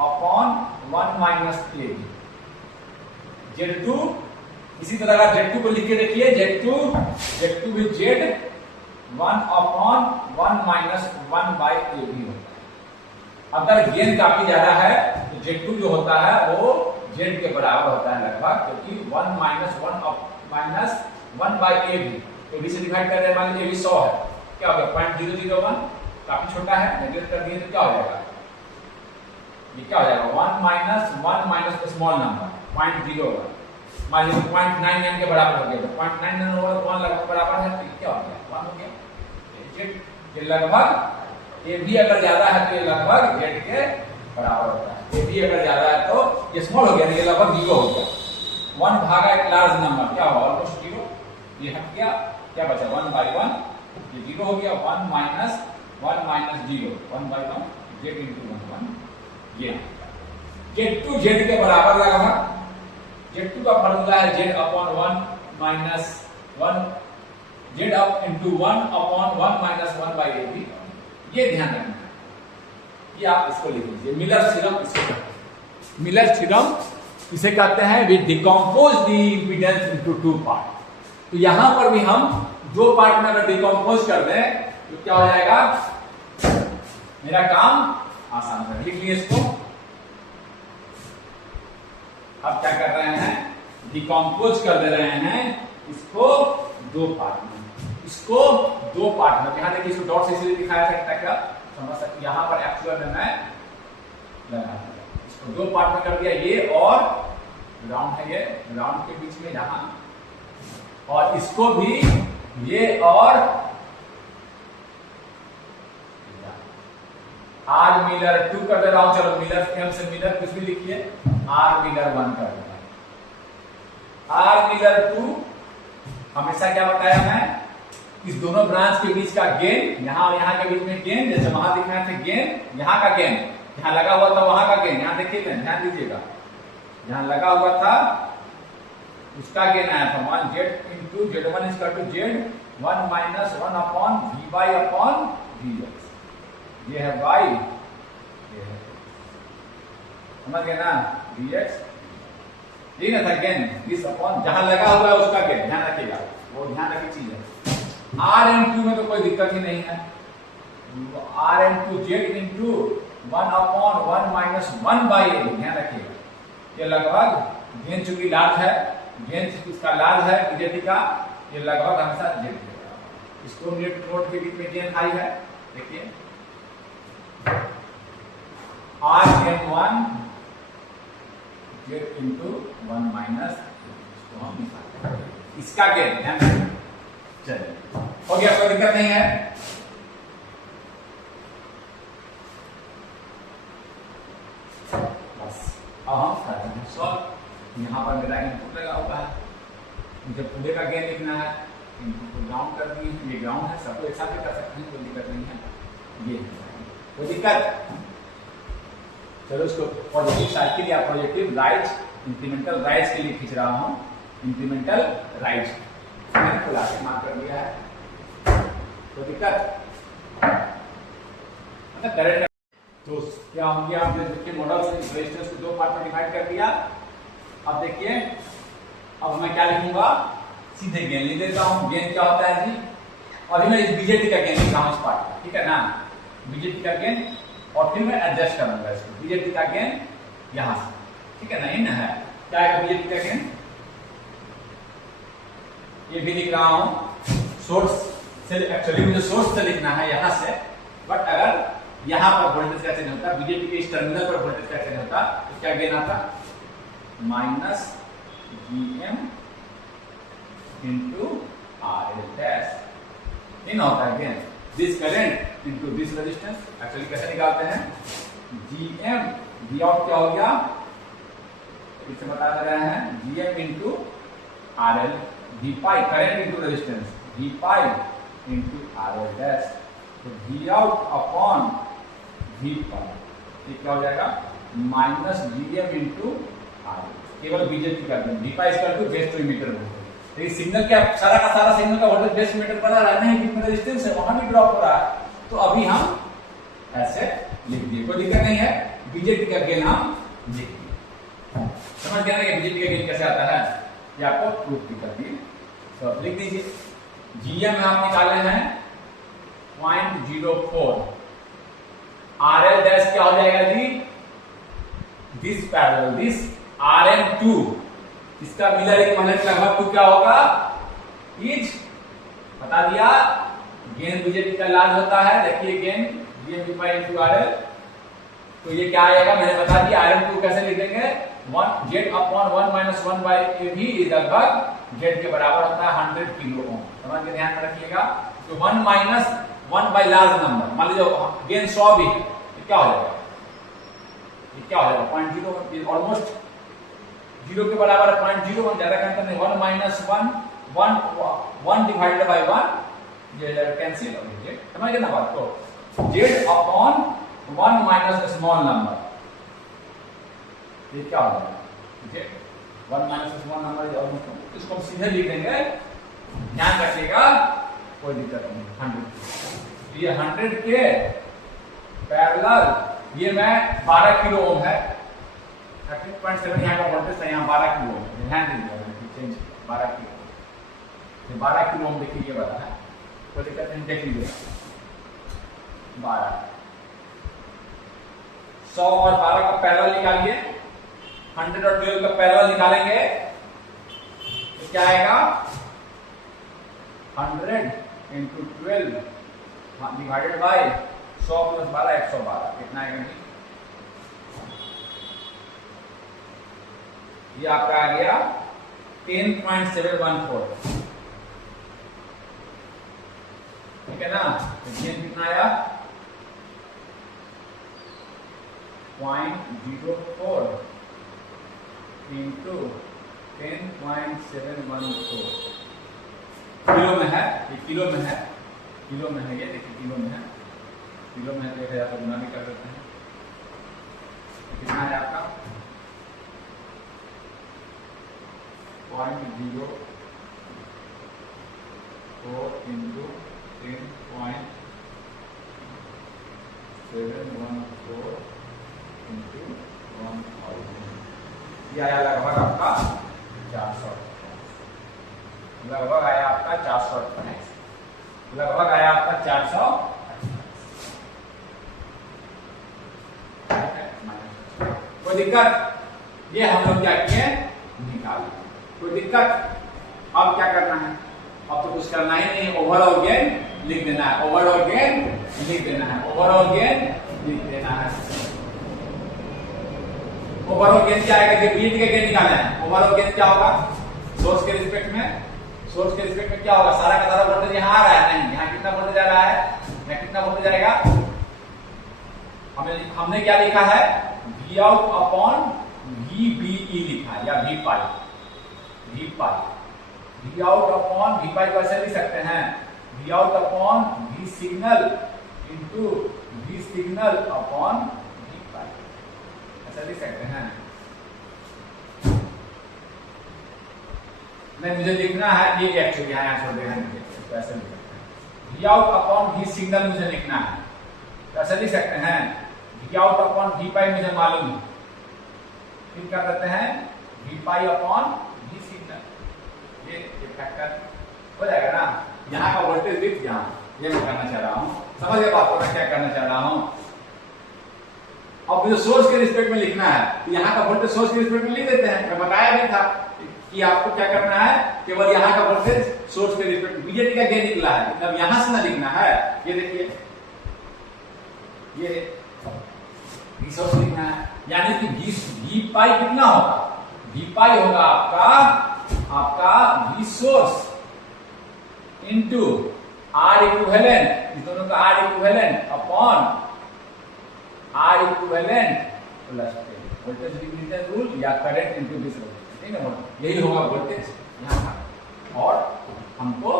upon 1 minus AB, Z2 इसी तरह का Z2 को लिख के देखिए, Z2 with Z 1 upon 1 minus 1 by AB होता है। अगर गेन काफी ज्यादा है तो Z2 जो होता है वो Z के बराबर होता है लगभग, क्योंकि 1 माइनस 1 बाय AB से डिवाइड कर रहे हैं, मान लीजिए AB 100 है, क्या हो गया 0.001, काफी छोटा है, नेगलेक्ट कर दिए तो क्या हो जाएगा, ये क्या हो जाएगा 1 माइनस स्मॉल नंबर 0.01, मान लीजिए 0.99 के बराबर हो गया, तो 0.99 और 1 लगभग बराबर है, तो क्या हो गया 1 हो गया। ये लगभग AB अगर ज्यादा है तो ये लगभग Z के बराबर होता है, AB अगर ज्यादा है तो ये स्मॉल हो गया, ये लगभग 0 हो गया, 1 भागा एक लार्ज नंबर क्या होगा ऑलमोस्ट 0, ये हट गया, क्या बचा 1 बाई 1, ये 0 हो गया, 1 माइनस 0, 1 बाई 1 Z इंटू 1, ये Z2 Z के बराबर लगभग, Z2 का फॉर्मूला है Z upon 1 minus 1, Z up into 1 upon 1 minus 1 by AB, ये ध्यान रखना है कि आप इसको लिख लीजिए, मिलर थ्योरम इसको कहते हैं, मिलर थ्योरम इसे कहते हैं, we decompose the impedance into two part. तो यहां पर भी हम दो पार्ट में अगर डिकम्पोज कर दें तो क्या हो जाएगा, मेरा काम आसान है, लिख लीजिए इसको। अब क्या कर रहे हैं, डिकम्पोज कर दे रहे हैं इसको दो पार्ट में, इसको दो पार्ट में, यहां देखिए इसको डॉट से इसलिए दिखाया सकता है, क्या समझ सकते, यहां पर एक्चुअल में मैं लगा इसको दो पार्ट में कर दिया, ये और ग्राउंड है, ये ग्राउंड के बीच में यहां, और इसको भी ये और आर मिलर 2 कर दे रहा हूं, चलो मिलर एम से मिलर कुछ भी लिखिए, आर मिलर 1 कर दे रहा हूं, आर मिलर 2 हमेशा क्या बताया मैं, इस दोनों ब्रांच के बीच का गेन, यहां और यहां के बीच में गेन, जैसे वहां दिखाए थे गेन, यहां का गेन, यहां लगा हुआ था वहां का गेन, यहां देखिए ध्यान दीजिएगा, जहां लगा हुआ था उसका गेन आया था 1 Z into Z1 is equal to Z 1 minus 1 upon Vy upon Vx, ये है y, ये है समझ गए ना, Vx, ये ना था गेन, इस अपॉन जहां लगा हुआ है उसका गेन, ध्यान रखिएगा, वो ध्यान रखी चीज है। R इंटू में तो कोई दिक्कत ही नहीं है, R इंटू Z इंटू 1/1 ध्यान रखिएगा। ये लगभग गेंद चूंकि लार्ज है, गेंद इसका लार्ज है बीजेटी का, ये लगभग हमेशा जेड देगा। इसको नोट के बीच में गेंद आई है, देखिए Rm1 जेड इंटू 1 माइनस, इसको हम निकालते हैं इसका गेंद, ध्यान रखिए। चलिए हो गया, कोई दिक्कत नहीं है। बस अब हम करते हैं सॉल्व। यहाँ पर मेरा इनपुट लगा हुआ है, मुझे पूरे का गेन लिखना है, इनपुट को ग्राउंड कर दिए, ये ग्राउंड है, सबको एक साथ भी कर सकते हैं, कोई दिक्कत नहीं है। ये कोई दिक्कत, चलो इसको पॉजिटिव साइड के लिए, पॉजिटिव राइज इंक्रीमेंटल राइज के लिए खींच रहा हूँ, इंक्रीमेंटल राइज मैंने खुला के मार्क कर दिया है, कोई दिक्कत मतलब करंट। तो क्या हो गया, आपने देखिए मॉडल से रेजिस्टेंस को दो पार्ट में डिवाइड कर दिया। अब देखिए, अब मैं क्या लिखूंगा, सीधे गेन लिख देता हूं। गेन क्या होता है जी, अभी मैं इस बीजेटी का गेन लिख रहा हूं इस पार्ट का, ठीक है ना, बीजेटी का गेन, और फिर मैं एडजस्ट करूंगा इसको, बीजेटी का गेन यहां से, ठीक है ना, इन है क्या है बीजेटी का गेन, ये भी लिख रहा हूं सोर्स से, एक्चुअली मुझे सोर्स से लिखना है यहां से, बट अगर यहां पर वोल्टेज का चेंज होता, बीजेटी के इस टर्मिनल पर वोल्टेज का चेंज होता, तो क्या गेन आता, minus GM into RL dash in होता है gain, this current into this resistance. Actually कैसे निकालते हैं, GM V आउट क्या हो गया, फिर से बता दे रहे हैं, GM into RL, V pi current into resistance, V pi into RL dash, तो V out upon V pi, ये क्या हो जाएगा, माइनस GM इंटू RL, केवल बीजेटी का gain, V pi equal to base to emitter voltage. तो ये signal क्या सारा का सारा सिग्नल का वोल्टेज बेस मीटर पर आ रहा है, नहीं बीच में रेजिस्टेंस है वहां भी ड्रॉप हो रहा है, तो अभी हम ऐसे लिख दिए, कोई दिक्कत नहीं है, बीजेटी का गेन हम लिख दिए। समझ गया ना कि बीजेटी का गेन कैसे आता है, ये आपको प्रूफ भी कर दिए। तो लिख दीजिए, GM आप निकाले हैं 0.04, RL डैश क्या हो जाएगा जी, दिस पैरेलल दिस RM2, इसका मिलर इक्विवेलेंट लगभग टू क्या होगा, इज बता दिया, गेन बीजेटी का लार्ज होता है, देखिए गेन GM इंटू RL, तो ये क्या आएगा, मैंने बता दिया, RM2 कैसे लिख देंगे, 1 Z upon 1 minus 1 by AB is लगभग Z के बराबर होता है 100 किलो ओम, समझ के ध्यान में रखिएगा। तो 1 माइनस 1 बाई लार्ज नंबर, मान लीजिए गेन 100 भी है, तो क्या हो जाएगा, ये क्या हो जाएगा 0.01, ऑलमोस्ट 0 के बराबर 0.01, ज्यादा अंतर नहीं, 1 माइनस 1 डिवाइडेड बाई 1, ये कैंसिल हो गया, समझ गए ना बात। तो Z upon 1 minus small number, ये क्या हो जाएगा, Z 1 माइनस स्मॉल नंबर, इसको हम सीधे लिख देंगे, ध्यान रखिएगा, कोई दिक्कत नहीं, 100, ये 100 के पैरेलल, ये मैं 12 किलो ओम है, 13.7 यहाँ का वोल्टेज है, यहाँ 12 किलो ओम, ध्यान दीजिए, 12 किलो, तो 12 किलो ओम देखिए ये वाला है, कोई दिक्कत नहीं, देख लीजिए 12, 100 और 12 का पैरेलल निकालिए, 100 और 12 का पैरेलल निकालेंगे तो क्या आएगा, 100 इंटू 12 डिवाइडेड बाई 100 प्लस 12 112, कितना आएगा जी, ये आपका आ गया 10.714, ठीक है ना, गेन कितना आया 0.04 इंटू 10.714, किलो में है, ये किलो में है, किलो में है, ये देखिए किलो में है, किलो में है, तो 1000 से गुना भी कर सकते हैं, कितना है आपका 0.04 इंटू 10.714 इंटू 1000, ये आया लगभग आपका 400, लगभग आया आपका 428, लगभग आया आपका 400। कोई दिक्कत? ये हम लोग क्या किए, निकाल। कोई दिक्कत? अब क्या करना है? अब तो कुछ करना ही नहीं है, ओवरऑल गेन लिख देना है, ओवरऑल गेन लिख देना है, ओवरऑल गेन लिख देना है। ओवरऑल गेन क्या आएगा? बीजेटी का गेन निकालना है। ओवरऑल गेन क्या होगा? सोर्स के रिस्पेक्ट में, सोर्स के रिस्पेक्ट में क्या होगा? सारा का सारा वोल्टेज यहाँ आ रहा है, नहीं यहाँ कितना वोल्टेज आ रहा है, यहाँ कितना वोल्टेज आएगा? हमने क्या लिखा है? वी आउट अपॉन VBE लिखा है, या V pi, V pi, V out upon V pi को ऐसे लिख सकते हैं, V out upon V signal into V signal upon V pi, ऐसा लिख सकते हैं। नहीं, मुझे लिखना है ये एक्चुअली यहाँ छोड़ देना, इसको ऐसे लिख सकते हैं, V out upon V signal मुझे लिखना है, तो ऐसे लिख सकते हैं, V out upon V pi मुझे मालूम है, फिर क्या करते हैं? V pi upon V signal, ये फैक्टर हो जाएगा ना। यहाँ का वोल्टेज विथ यहाँ, ये मैं करना चाह रहा हूँ, समझ गए बात को मैं क्या करना चाह रहा हूँ। अब मुझे सोर्स के रिस्पेक्ट में लिखना है, तो यहाँ का वोल्टेज सोर्स के रिस्पेक्ट में लिख देते हैं। मैं बताया भी था कि आपको क्या करना है, केवल यहाँ का वोल्टेज सोर्स के रिस्पेक्ट में, बीजेटी का गेन निकला है, मतलब यहाँ से ना लिखना है। ये देखिए, ये सोर्स लिखना है, यानी कि वी पाई कितना होगा? वी पाई होगा आपका V source into R equivalent, इस दोनों का R equivalent upon R equivalent plus voltage division rule या करंट इंटू दिस वोल्टेज, ठीक है, यही होगा वोल्टेज यहाँ का। और हमको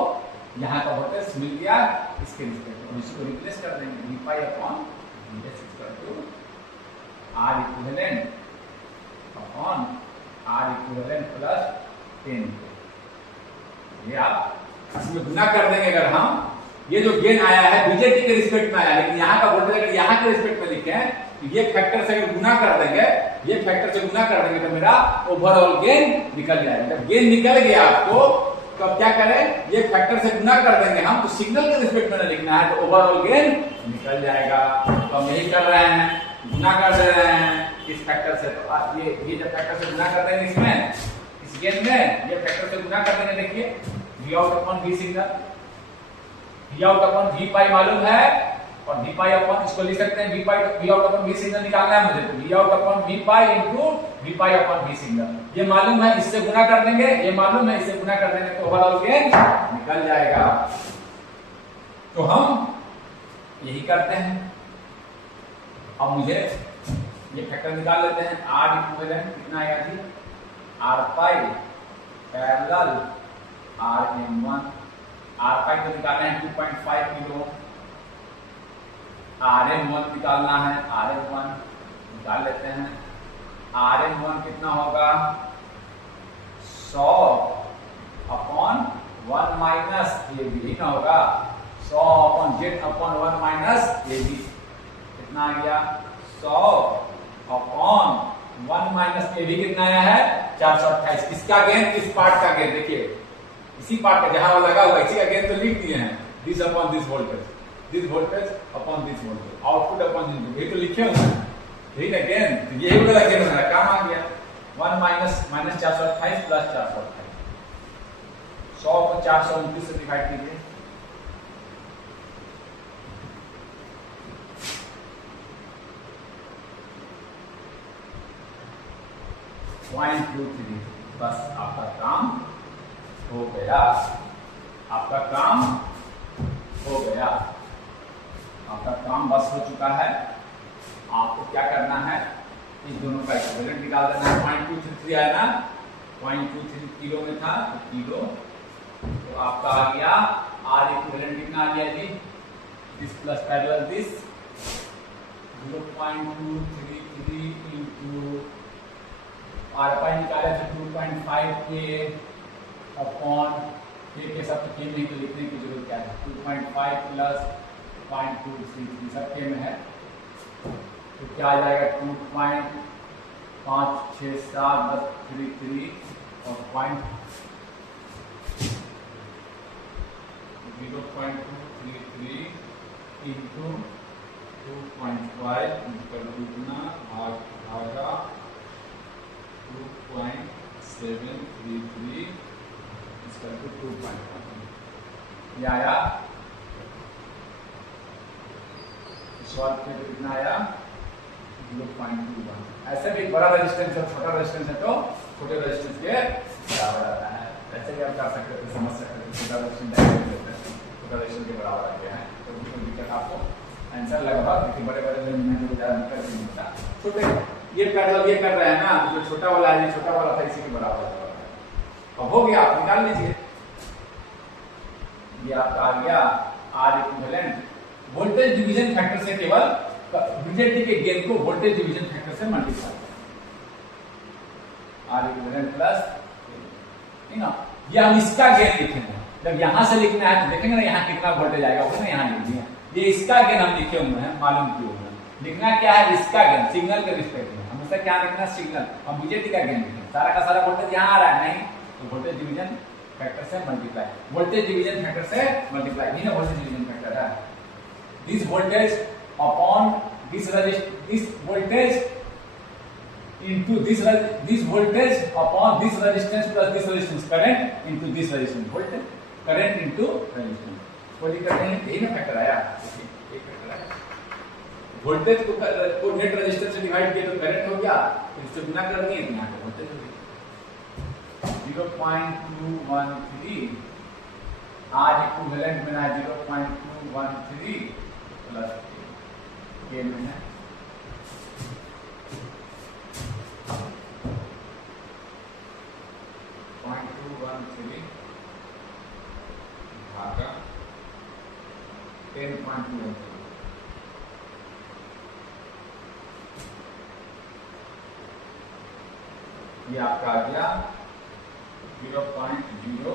यहाँ का वोल्टेज मिल गया इसके रिस्पेक्ट में, इसको रिप्लेस कर देंगे, V pi upon R equivalent upon R equivalent plus 10। ये आप इसमें गुना कर देंगे। अगर हम ये जो गेन आया है बीजेटी के रिस्पेक्ट में आया, लेकिन यहाँ का वोल्टेज अगर यहाँ के रिस्पेक्ट में लिखे तो ये फैक्टर से अगर गुना कर देंगे, ये फैक्टर से गुना कर देंगे तो मेरा ओवरऑल गेन निकल जाएगा। जब गेन निकल गया आपको तो अब क्या करें? ये फैक्टर से गुना कर देंगे हम, तो सिग्नल के रिस्पेक्ट में लिखना है तो ओवरऑल गेन निकल जाएगा। तो हम यही कर रहे हैं, गुना कर दे रहे हैं इस फैक्टर से। तो ये जब फैक्टर से गुना कर देंगे इसमें, इस गेन में ये फैक्टर से गुना कर देंगे, देखिए V out upon V signal, V out upon V pi मालूम है, और वी पाई अपॉन इसको लिख सकते हैं, V out upon V signal निकालना है मुझे, तो V out upon V pi into V pi upon V signal, ये मालूम है, इससे गुना कर देंगे, ये मालूम है, इससे गुना कर देंगे तो ओवरऑल गेन निकल जाएगा। तो हम यही करते हैं। अब मुझे ये फैक्टर निकाल लेते हैं, आर इक्विवेलेंट कितना आएगा ji? R pi parallel R M one, R pi तो निकालना है 2.5 किलो, आर एम वन निकालना है, आर एम वन निकाल लेते हैं। आर एम वन कितना होगा? 100 अपॉन 1 माइनस ए बी ना होगा, 100 upon Z upon 1 minus A B, कितना आ गया? 100 अपॉन 1 माइनस ए बी कितना आया है? 428। किसका गेन? किस पार्ट का गेन? देखिए इसी पार्ट का जहां लगा हुआ इसी का गेन तो लिख दिए हैं, this upon this voltage, this voltage upon this voltage, output upon input, ये तो लिखे हुए हैं, ठीक है गेन, तो यही वाला गेन हमारा काम आ गया। 1 माइनस 428 प्लस 428, 100 को 429 से डिवाइड कीजिए, बस आपका काम हो गया, आपका काम हो गया, आपका काम बस हो चुका है। आपको क्या करना है? इन दोनों का इक्विवेलेंट निकाल देना है। 0.233 आया ना, 0.23 किलो में था तो किलो, तो आपका आ गया आर इक्विवेलेंट कितना आ गया ji? This plus parallel this 0.233 into R pi निकाले थे 2.5 के अपॉन के सब के में तो लिखने की जरूरत क्या है? 2.5 प्लस 0.233 सब के में है, तो क्या आ जाएगा? 2.56733 और 0.233 इंटू 2.5 भागा 733 इसका 2.1 ये आया। सॉल्व किया तो कितना आया 0.21। ऐसे भी बड़ा रेजिस्टेंस और छोटा रेजिस्टेंस है तो छोटे रेजिस्टेंस के बराबर आता है। ऐसे भी आप कर सकते थे, समझ सकते थे, छोटा रेजिस्टेंस छोटा रेजिस्टेंस के बराबर आ गया है तो कोई दिक्कत आपको आंसर लगभग देखिए बड़े बड़े रेंज में जो ज्यादा दिक्कत नहीं होता। छोटे ये पैरेलल ये कर रहे हैं ना, जो छोटा वाला है ये छोटा वाला था इसी के बराबर है। अब हो गया, आप निकाल लीजिए। ये आपका आ गया R equivalent voltage division factor से केवल बीजेटी के गेन को वोल्टेज डिवीजन फैक्टर से मल्टीप्लाई आर इक्विवेलेंट प्लस ठीक ना। ये हम इसका गेन लिखेंगे, जब यहां से लिखना है तो देखेंगे ना यहाँ कितना वोल्टेज आएगा उसने यहाँ लिख दिया। ये इसका गेन हम लिखे हुए हैं, मालूम किए हुए हैं। लिखना क्या है इसका गेन सिग्नल के रिस्पेक्ट में, हमेशा क्या लिखना सिग्नल, हम बीजेटी का गेन लिखेंगे। सारा का सारा वोल्टेज यहाँ आ रहा है नहीं तो वोल्टेज डिवीजन फैक्टर से मल्टीप्लाई, वोल्टेज डिवीजन फैक्टर से मल्टीप्लाई, ये ना वोल्टेज डिवीजन फैक्टर है। This voltage upon this voltage into this voltage upon this resistance plus this resistance, current into this resistance, voltage current into resistance। कोई दिक्कत नहीं, यही ना फैक्टर आया, एक फैक्टर आया। वोल्टेज को नेट रेजिस्टेंस से डिवाइड किया तो करंट हो गया, तो इससे गुना कर दिए तो यहाँ पे वोल्टेज हो गया 0.213। आर इक्विवेलेंट में ना 0.213 प्लस के में है 0.213 भागा 10.213। ये आपका आ गया 0.0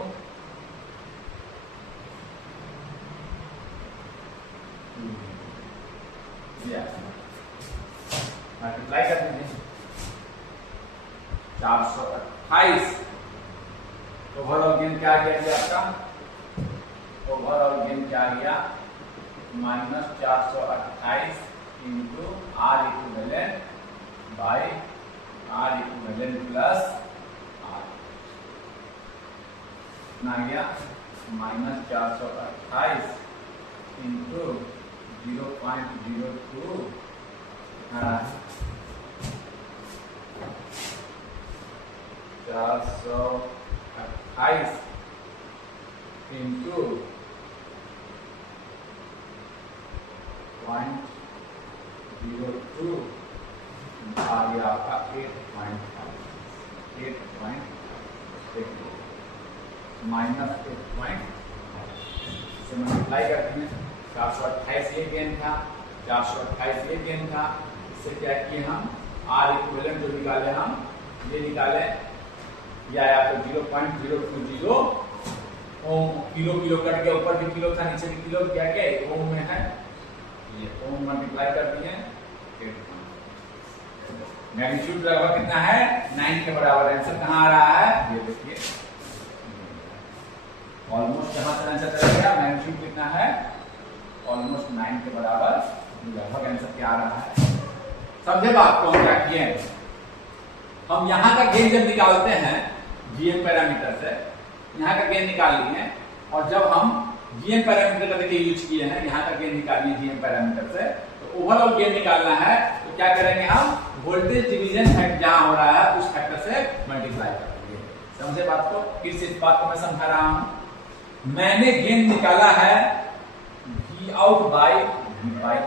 मल्टीप्लाई कर दीजिए 428। ओवरऑल गेन क्या आ गया आपका, ओवरऑल गेन क्या आ गया -428 into R equivalent by R equivalent plus R कितना आ गया -428 इंटू 0.02 428 इंटू 0.02 आ गया आपका 8.5 माइनस 8.5 से मल्टीप्लाई करते हैं। 428 ये गेन था, 428 ये गेन था। इससे क्या किए हम आर इक्विवेलेंट जो निकाले हम ये निकाले, ये आया तो 0.020 ओम। किलो किलो कट गया, ऊपर भी किलो था नीचे भी किलो, क्या क्या ओम में है, ये ओम मल्टीप्लाई कर दिए। मैग्नीट्यूड लगभग कितना है 9 के बराबर। आंसर कहाँ आ रहा है ये देखिए, ऑलमोस्ट कहां से आंसर चलेगा, मैग्नीट्यूड कितना है ऑलमोस्ट 9 के बराबर लगभग आंसर क्या आ रहा है। समझे बात को, क्या किए हम यहाँ का गेन जब निकालते हैं जीएम पैरामीटर से, यहाँ का गेन निकाल लिए और जब हम जीएम पैरामीटर का देखिए यूज किए हैं, यहाँ का गेन निकालिए जीएम पैरामीटर से, तो ओवरऑल गेन निकालना है तो क्या करेंगे हम वोल्टेज डिवीजन फैक्टर जहां हो रहा है उस फैक्टर से मल्टीप्लाई करेंगे। समझे बात को, फिर से इस बात को मैं समझा रहा हूं। मैंने गेन निकाला है V आउट बाय V पाई,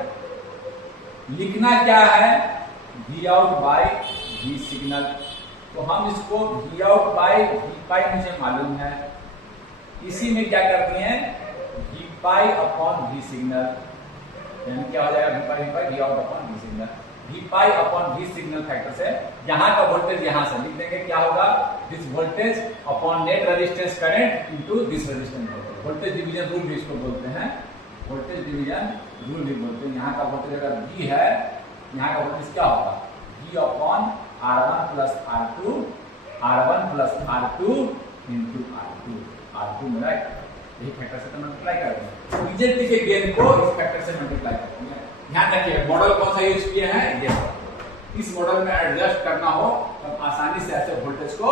लिखना क्या है V out by V signal, तो हम इसको V आउट बाय V पाई मुझे मालूम है, इसी में क्या करते हैं V pi upon V signal, यानी क्या हो जाएगा V पाई V out upon V signal. V pi upon V signal factor से यहाँ का वोल्टेज यहाँ से लिख देंगे, क्या होगा this voltage upon net resistance current into this resistance voltage. Voltage division rule भी इसको बोलते हैं, वोल्टेज डिवीजन रूल भी बोलते हैं। यहाँ का वोल्टेज अगर V है, यहाँ का वोल्टेज क्या होगा V upon R1 plus R2, R1 plus R2 into R2 में, राइट। यही फैक्टर से तो मल्टीप्लाई करते हैं, बीजेटी के गेन को इस फैक्टर से मल्टीप्लाई करते हैं। ध्यान रखिए मॉडल कौन सा यूज किए हैं, ये इस मॉडल में एडजस्ट करना हो तो आसानी से ऐसे वोल्टेज को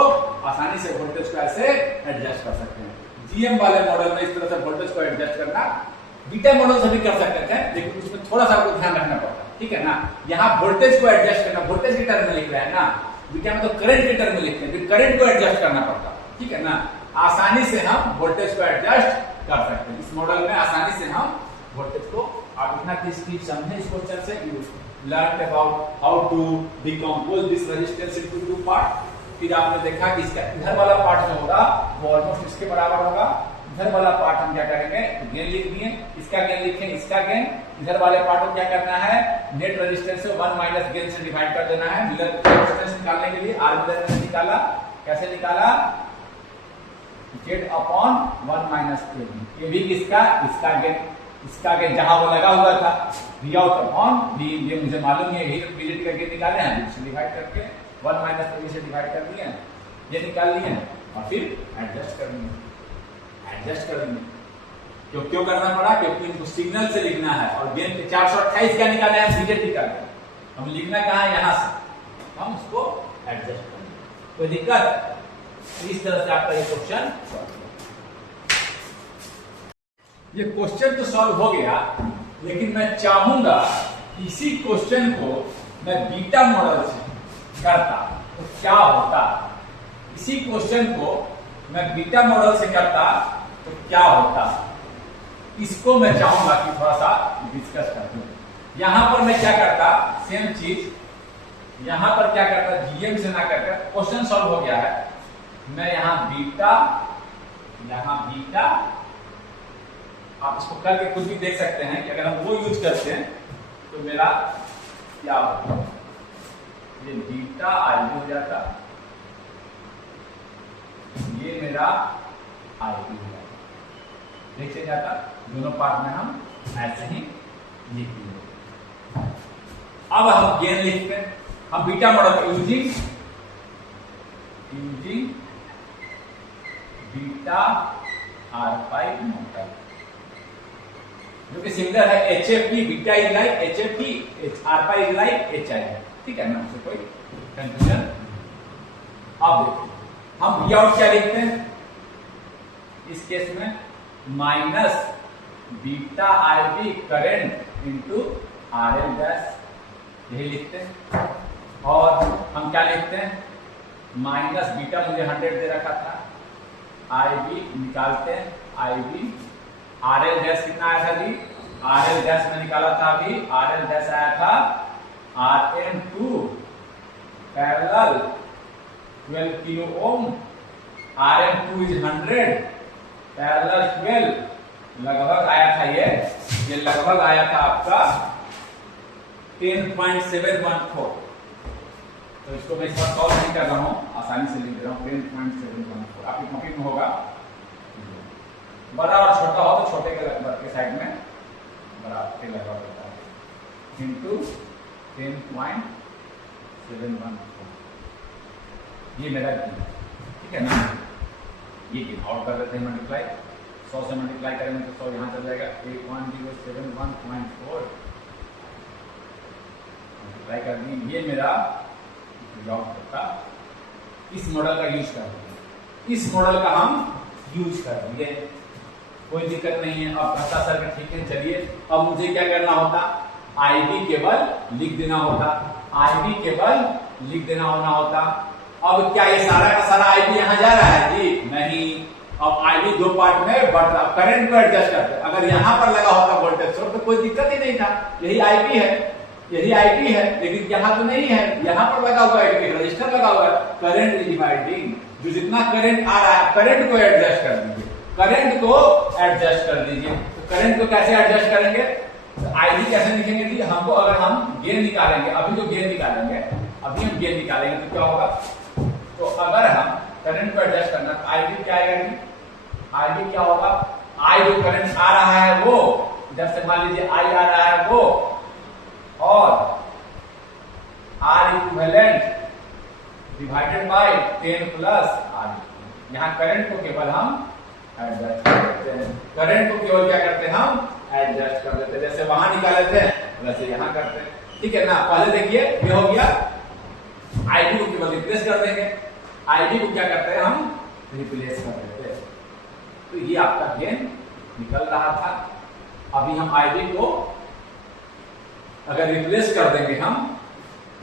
ऐसे एडजस्ट कर सकते हैं। जीएम वाले मॉडल में इस तरह से वोल्टेज को एडजस्ट करना बीटा मॉडल से भी कर सकते हैं, लेकिन उसमें थोड़ा सा आपको ध्यान रखना पड़ता है, ठीक है ना। यहाँ वोल्टेज को एडजस्ट करना, वोल्टेज के टर्म में लिख रहे हैं ना, बीटा में तो करंट के टर्म में लिखते हैं, फिर करंट को एडजस्ट करना पड़ता है, ठीक है ना। आसानी से हम वोल्टेज को एडजस्ट कर सकते हैं इस मॉडल में, आसानी से हम वोल्टेज को। आप इतना चीज समझे इस क्वेश्चन से, you learn about how to decompose this resistance into two part. फिर आपने देखा कि इसका इधर वाला पार्ट जो होगा वो ऑलमोस्ट इसके बराबर होगा। इधर वाला पार्ट हम क्या करेंगे, गेन लिख दिए, इसका गेन लिखें, इसका गेन। इधर वाले पार्ट को क्या करना है, नेट रेजिस्टेंस से 1 माइनस गेन से डिवाइड कर देना है। मिलर रेजिस्टेंस निकालने के लिए आर मिलर ने निकाला, कैसे निकाला, Z अपॉन 1 माइनस के। ये भी इसका गेन जहां वो लगा हुआ था, V आउट अपॉन V, ये मुझे मालूम है, यही बीजेटी का गेन निकाले हैं, इससे डिवाइड करके 1 माइनस के से डिवाइड कर दिए, ये निकाल लिए और फिर एडजस्ट कर दिए। क्यों करना पड़ा, क्योंकि इनको सिग्नल से लिखना है और गेन 428 क्या निकाले हैं, बीजेटी का गेन। हम लिखना कहाँ है, यहां से हम उसको एडजस्ट करेंगे। कोई दिक्कत, इस तरह से आपका ये क्वेश्चन सॉल्व। ये क्वेश्चन तो सॉल्व हो गया, लेकिन मैं चाहूंगा इसी क्वेश्चन को मैं बीटा मॉडल से करता तो क्या होता। इसी क्वेश्चन को मैं बीटा मॉडल से करता तो क्या होता, इसको मैं चाहूंगा कि थोड़ा सा डिस्कस करते हैं। यहां पर मैं क्या करता, सेम चीज यहां पर क्या करता, जीएम से ना करके, क्वेश्चन सॉल्व हो गया है, मैं यहां बीटा, आप इसको करके खुद भी देख सकते हैं कि अगर हम वो यूज करते हैं तो मेरा क्या होगा, ये बीटा आईबी हो जाता, ये मेरा आईबी हो जाता, देख जाता। दोनों पार्ट में हम ऐसे ही लिख दिए। अब हम गेन लिखते हैं, हम beta model using beta R pi model, जो कि सिमिलर है HFP, beta is like HFP, R pi is like HI, ठीक है ना, उससे कोई कंफ्यूजन। अब देखिए हम बी आउट क्या लिखते हैं इस केस में, minus beta IB current into RL dash, यही लिखते हैं। और हम क्या लिखते हैं, माइनस बीटा मुझे 100 दे रखा था, आईबी निकालते हैं, आईबी RL डैश कितना आया था जी, RL डैश में निकाला था अभी, RL डैश आया था RM2 parallel 12 kilo ohm, RM2 is 100 parallel 12, लगभग आया था ये लगभग आया था आपका 10.714। तो इसको मैं इस बार सॉल्व नहीं कर रहा हूं, आसानी से लिख रहा हूं, 10.714 आपकी कॉपी में होगा। बड़ा और छोटा हो तो छोटे के लगभग के साइड में बड़ा के लगभग होता है, इंटू 10.714, ये मेरा गेन है, ठीक है ना। ये गेन आउट कर देते हैं, मल्टीप्लाई 100 से मल्टीप्लाई करेंगे तो 100 यहां चल जाएगा, 1071.4 मल्टीप्लाई कर दी, ये मेरा का इस मॉडल का यूज कर दिए, इस मॉडल का हम यूज कर दिए, कोई दिक्कत नहीं है। अब कहता सर कि ठीक है चलिए, अब मुझे क्या करना होता, आईबी केवल लिख देना होता, आईबी केवल लिख देना होता। अब क्या ये सारा का सारा आईबी यहां जा रहा है जी, नहीं। अब आईबी दो पार्ट में बढ़ता, करंट को एडजस्ट करते, अगर यहां पर लगा होता वोल्टेज सोर्स तो कोई दिक्कत ही नहीं था, यही आईबी है, लेकिन यहाँ तो नहीं है, यहाँ पर लगा हुआ है, रजिस्टर लगा हुआ है, करंट डिवाइडिंग, जो जितना करंट आ रहा है करंट को एडजस्ट कर दीजिए, तो करंट को कैसे एडजस्ट करेंगे, तो आईडी कैसे लिखेंगे जी, हमको अगर हम गेन निकालेंगे, अभी हम गेन निकालेंगे तो क्या होगा, तो अगर हम करंट को एडजस्ट करना तो आईडी क्या आएगा जी, आईडी क्या होगा, आई जो करंट आ रहा है वो, जब से मान लीजिए आई आ रहा है वो, और R equivalent divided by 10 plus R. यहां करंट को केवल हम एडजस्ट कर देते हैं, करंट को केवल क्या करते हैं हम एडजस्ट कर देते हैं, जैसे वहां निकाले थे वैसे यहां करते हैं। ठीक है ना। पहले देखिए ये हो गया, आईडी को केवल रिप्लेस कर देंगे, आईडी को क्या करते हैं हम रिप्लेस कर देते हैं। तो ये आपका गेन निकल रहा था। अभी हम आईडी को अगर रिप्लेस कर देंगे हम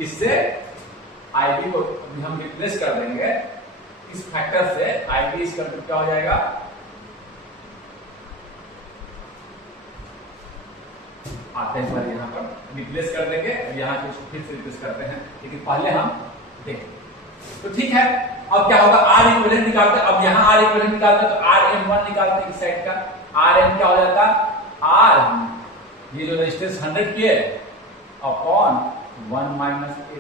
इससे, आईडी को हम रिप्लेस कर देंगे इस फैक्टर से, आईडी इस करके क्या हो जाएगा, आते हैं पर यहाँ पर रिप्लेस कर देंगे, यहाँ पे फिर से रिप्लेस करते हैं, लेकिन पहले हम देखें। तो ठीक है, अब क्या होगा, आर इक्विवेलेंट निकालते हैं। अब यहाँ आर इक्विवेलेंट निकालते हैं तो आर एम 1 निकालते हैं इस साइड का। आर एम क्या हो जाता है, आर ये जो रेजिस्टेंस 100 के अपॉन 1 माइनस ए।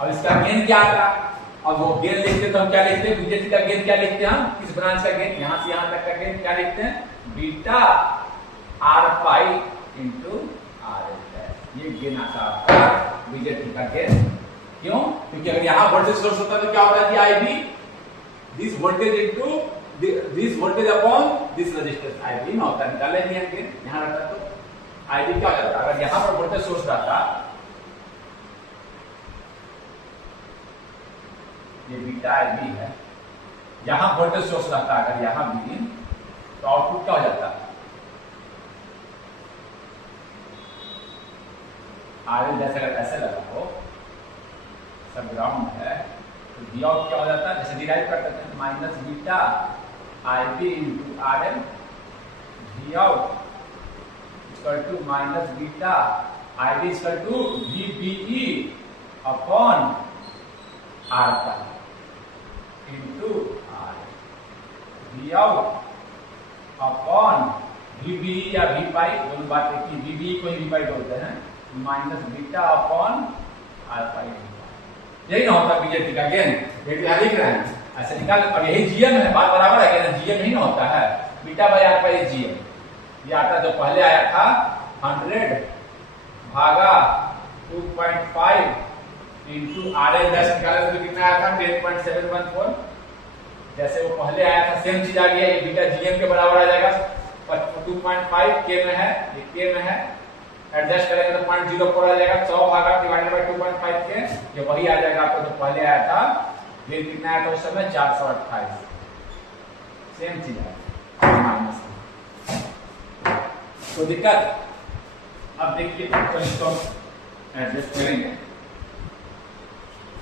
अब इसका गेन क्या आता है, अब वो गेन लिखते तो हम क्या लिखते हैं, बीजेटी का गेन क्या लिखते हैं हम, किस ब्रांच का गेन, यहाँ से यहाँ तक का गेन क्या लिखते हैं, beta R pi into R L. ये गेन आता है आपका बीजेटी का गेन। क्यों, क्योंकि अगर यहाँ वोल्टेज सोर्स होता तो क्या होता है, I B this voltage into this voltage upon this resistance, I B में होता है, निकाले नहीं है गेन, यहाँ रहता तो आई बी क्या हो जाता। अगर यहाँ पर वोल्टेज सोर्स रहता, ये बीटा आई बी है, यहां वोल्टेज सोर्स रहता है अगर यहां भी, तो आउटपुट क्या हो जाता है, आर एल जैसे अगर ऐसे लगा हो, सब ग्राउंड है, तो वी आउट क्या हो जाता है, जैसे डिराइव कर सकते हैं minus beta I B into R L, V out equal to minus beta I B equal to V B E upon R का into R, V out upon V B या वी पाई, दोनों बात है कि we B को ही we पाई बोलते हैं, minus beta upon are पाई। यही ना होता बीजेटी का गेन, यहाँ लिख रहे हैं ऐसे निकाल, और यही जीएम है, बात बराबर है, जीएम ही ना होता है, beta by R pi GM. ये आता जो पहले आया था 100 भागा 2.5 इंटू आर एल दस निकाला तो कितना आया था 10.714। जैसे वो पहले आया था सेम चीज आ गया, ये बीटा जीएम के बराबर आ जाएगा, 2.5 के में है, ये के में है, एडजस्ट करेंगे तो 0.04 आ जाएगा, 100 भागा डिवाइडेड बाय 2.5 के, ये वही आ जाएगा आपको जो पहले आया था। ये कितना आया था उस समय 428, सेम चीज है माइनस। तो दिक्कत, अब देखिए तो इसको एडजस्ट करेंगे।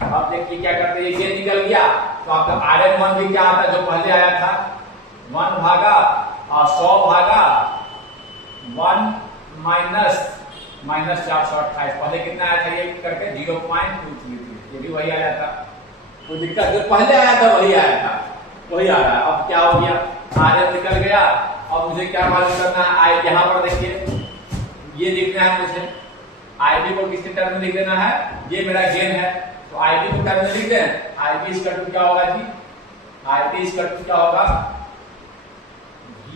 अब देखिए क्या करते हैं, ये निकल गया तो आपका आर एन 1 भी क्या आता है जो पहले आया था, 1 भागा और 100 भागा 1 माइनस 428, पहले कितना आया था ये करके 0.233, ये भी वही आया था। तो दिक्कत जो पहले आया था वही आया था, वही आ रहा है। अब क्या हो गया, आर एन निकल गया, अब मुझे क्या मालूम करना है, आई यहाँ पर देखिए ये लिखना है मुझे, आई बी को किसके टर्म में लिख देना है, ये मेरा गेन है, तो आई बी को टर्म में लिख दें, आई बी इसका क्या होगा जी, आई बी इसका क्या होगा, V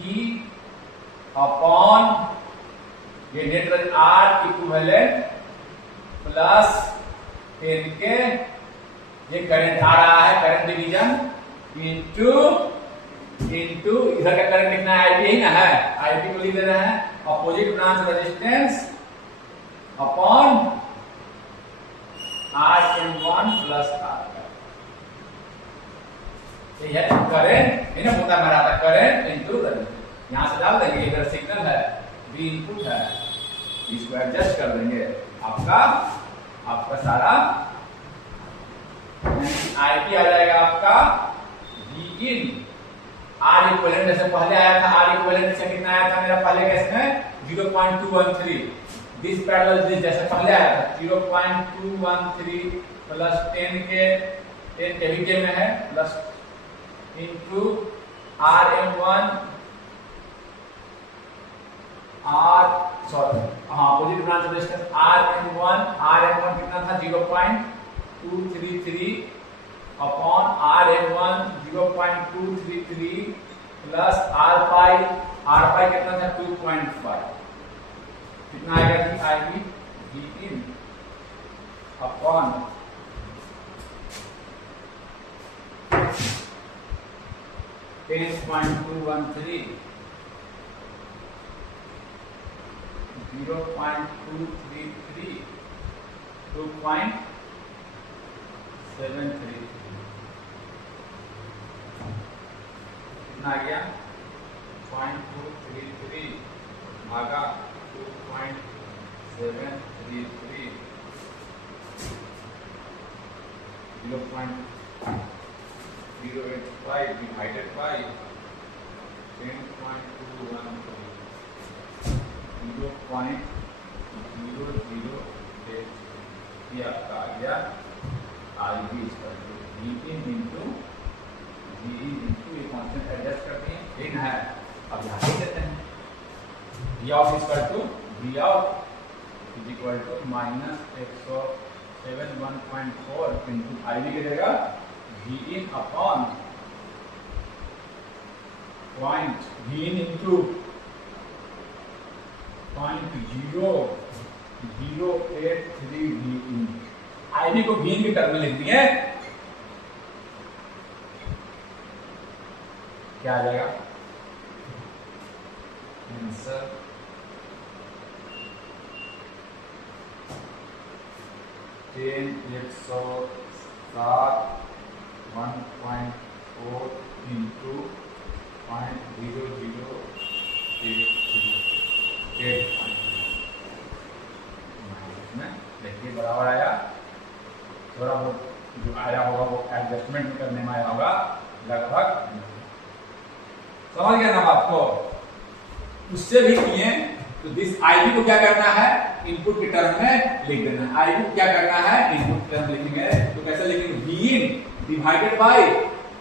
अपॉन ये नेट आर इक्विवेलेंट प्लस 10 के, ये करंट आ रहा है, करंट डिवीजन इंटू इधर का करंट लिखना है, आईबी ही ना है, आईबी को लिख देना है opposite branch resistance upon R M 1 plus R, ये है करंट, है ना, मुद्दा मेरा था करंट इंटू रेजिस्टेंस। यहां से डाल देंगे, इधर सिग्नल है, बी इनपुट है, इसको एडजस्ट कर देंगे, आपका सारा आईपी आ जाएगा आपका वी इन आर इक्विवेलेंट, जैसे पहले आया था आर इक्विवेलेंट से कितना आया था मेरा पहले केस में 0.213, दिस पैरेलल दिस जैसे पहले आया था 0.213 प्लस 10 के भी के में है plus into R M 1 R sorry opposite branch resistance R M 1 कितना था 0.233 upon R M 1 0.233 plus R pi कितना था 2.5, कितना आएगा जी I B V in upon 0.233 2.733 कितना आ गया 0.233 भागा 2.733 0.085 divided by 10.213 0.008 ये आपका आ गया IB equal to VIN into VE into ये कांस्टेंट एडजस्ट करते हैं इन है अब यहाँ लिख देते हैं V out equal to V out is equal to -107.4 into IB की जगह VIN upon point VIN into 0.0083 VIN IB को VIN के टर्म में लिख दिए क्या आ जाएगा आंसर 1.4 इंटू 0.0083 देखिए बराबर आया थोड़ा बहुत जो आया होगा वो एडजस्टमेंट करने में आया होगा लगभग समझ गया ना आपको उससे भी किए तो दिस आईबी को क्या करना है इनपुट के टर्म में लिख देना है आईबी को क्या करना है इनपुट टर्म लिखेंगे तो कैसे लिखेंगे VIN डिवाइडेड बाय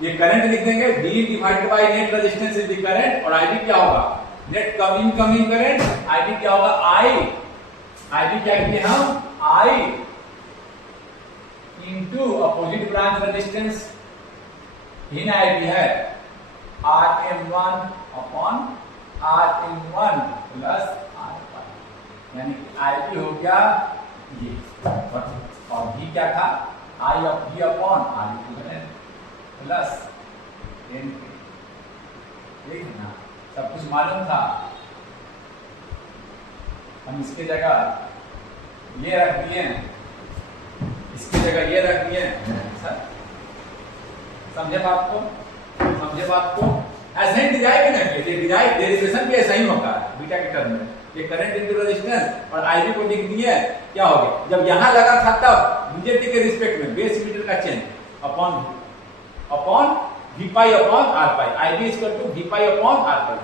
ये करंट लिख देंगे VIN divided by net resistance is the current और आईबी क्या होगा नेट कमिंग करंट आईबी क्या होगा आईबी क्या किए हम I into opposite branch resistance in IB है RM1 upon RM1 plus R5 यानी आईबी हो गया ये और V क्या था I of V upon R equivalent plus NP ठीक है ना सब कुछ मालूम था हम इसके जगह ये रख दिए इसकी जगह ये रख दिए समझे बात को ऐसे ही डिजाइन भी नहीं किए डिजाइन डेरिवेशन भी ऐसा ही होता है बीटा के टर्म में ये करंट इनटू रेजिस्टेंस और आईबी को लिख दिए क्या हो गया जब यहां लगा था तब बीजेटी के रिस्पेक्ट में बेस मीटर का change upon V pi upon R pi IB equal to V pi upon R pi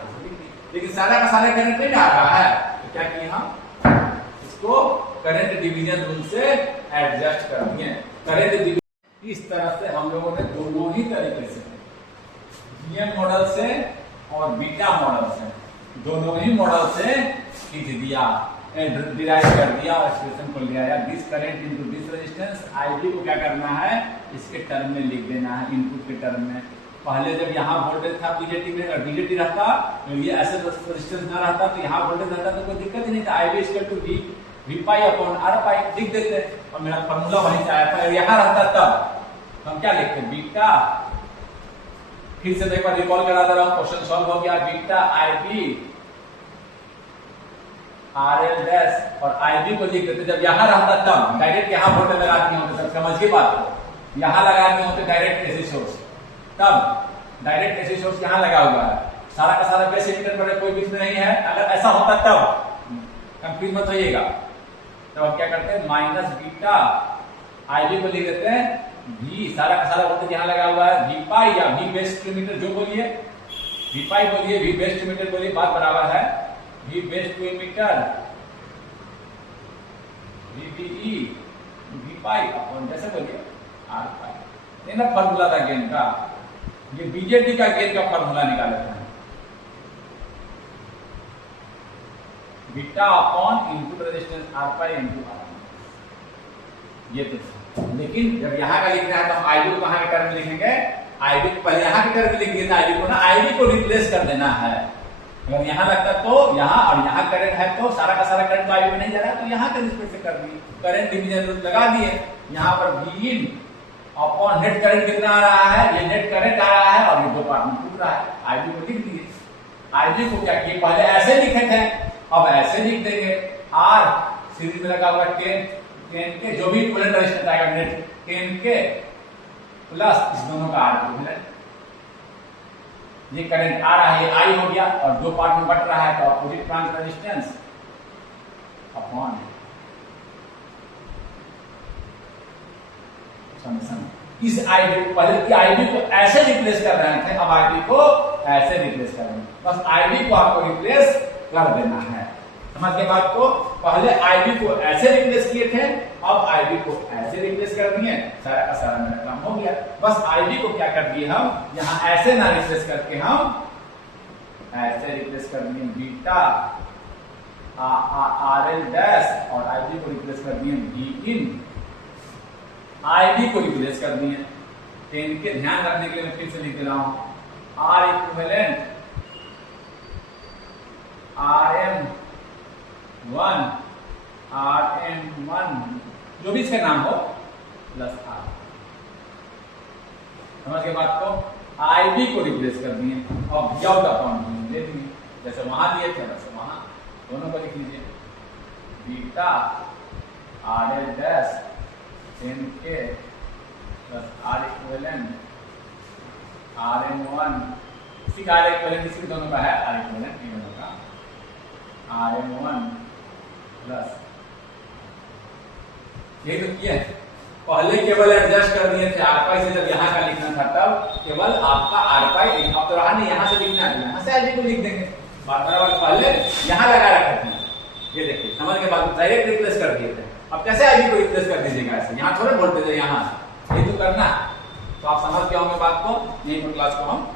लेकिन सारा का सारा करंट नहीं आ रहा है तो क्या किए हम इसको करंट डिवीजन रूल से एडजस्ट कर दिए करंट डिवीजन इस तरह से हम लोगों ने दोनों ही तरीके से GM मॉडल से और बीटा मॉडल से दोनों ही मॉडल से खींच दिया डिराइव कर दिया और एक्सप्रेशन को ले आया this current into this resistance IB को क्या करना है इसके टर्म में लिख देना है इनपुट के टर्म में पहले जब यहाँ वोल्टेज था बीजेटी में और बीजेटी रहता तो ये ऐसे रेजिस्टेंस ना रहता तो यहाँ वोल्टेज रहता तो कोई दिक्कत ही नहीं था IB equal to V pi upon R pi लिख देते और मेरा फार्मूला वहीं से आया था और यहाँ रहता तब हम क्या लिखते बीटा फिर से एक बार रिकॉल करा दे रहा हूं क्वेश्चन सॉल्व हो गया बीटा आईबी RL डैश और आईबी को लिख देते जब यहाँ रहता तब डायरेक्ट यहाँ वोल्टेज लगा दिए होते सब समझ के बात को यहाँ लगा दिए होते डायरेक्ट एसी सोर्स तब डायरेक्ट एसी सोर्स यहाँ लगा हुआ है सारा का सारा बेस मीटर पर कोई बीच में नहीं है अगर ऐसा होता तब कंफ्यूज मत होइएगा तब हम क्या करते हैं माइनस बीटा आईबी को लिख देते हैं V सारा का सारा वोल्टेज यहाँ लगा हुआ है V पाई या V बेस मीटर जो बोलिए V पाई बोलिए V बेस मीटर बोलिए बात बराबर है V base emitter VBE V pi upon जैसे बोलिए R पाई ये ना फार्मूला था गेन का ये बीजेटी का गेन का फार्मूला निकाले थे beta upon input resistance R पाई इनटू R ये तो लेकिन जब यहाँ का लिखना है तो हम आईबी को कहाँ के टर्म में लिखेंगे आईबी को पहले यहाँ के टर्म में लिख दिया था आईबी को ना आईबी को रिप्लेस कर देना है अगर यहाँ लगता तो यहाँ और यहाँ करंट है तो सारा का सारा करंट तो आईबी में नहीं जा रहा तो यहाँ के रिस्पेक्ट से कर दिए करंट डिवीजन रूल लगा दिए यहाँ पर VIN अपॉन नेट करंट कितना आ रहा है ये नेट करंट आ रहा है और ये दो पार्ट में टूट रहा है आईबी को लिख दिए आईबी को क्या किए पहले ऐसे लिखे थे अब ऐसे लिख देंगे आर सीरीज में लगा हुआ 10 के जो भी इक्विवेलेंट रेजिस्टेंस आएगा नेट 10 के प्लस इस दोनों का आर इक्विवेलेंट। ये करंट आ रहा है आई हो गया और दो पार्ट में बट रहा है तो opposite branch resistance upon summation. इस आईबी को पहले आईबी को ऐसे रिप्लेस कर रहे थे, अब आईबी को ऐसे रिप्लेस कर रहे हैं। बस आईबी को आपको रिप्लेस कर देना है। समझ गए बात को? पहले आईबी को ऐसे रिप्लेस किए थे, अब आईबी को ऐसे रिप्लेस कर दिए, सारा का सारा मेरा काम हो गया। बस आईबी को क्या कर दिए हम, यहाँ ऐसे ना रिप्लेस करके हम ऐसे रिप्लेस कर दिए बीटा आर एल डैश और आईबी को रिप्लेस कर दिए बी इन। आईबी को रिप्लेस कर दिए 10 के, ध्यान रखने के लिए मैं फिर से लिख दे रहा हूं R equivalent R M 1 R M 1 जो भी इसका नाम हो प्लस आर। समझ गए बात को? आईबी को रिप्लेस कर दिए और विदाउट अपॉन दे दिए, जैसे वहां दिए थे वैसे वहां दोनों को लिख लीजिए बीटा आर एल डैश 10 के plus R equivalent R M 1, इसी का आर इक्विवेलेंट इसी दोनों का है आर इक्विवेलेंट इन दोनों का आर एम 1 प्लस ये तो किया पहले केवल एडजस्ट कर दिए थे आर पाई से, जब यहाँ का लिखना था तब केवल आपका आर पाई अब तो रहा नहीं, यहाँ से लिखना है, यहाँ से आईबी को लिख देंगे। बात बराबर पहले यहाँ लगा रखे थे, ये देखिए समझ के बाद डायरेक्ट रिप्लेस कर दिए थे। अब कैसे आईबी को रिप्लेस कर दीजिएगा ऐसे, यहाँ थोड़े वोल्टेज है यहाँ, ये तो करना। तो आप समझ के होंगे बात को, यही पर क्लास को हम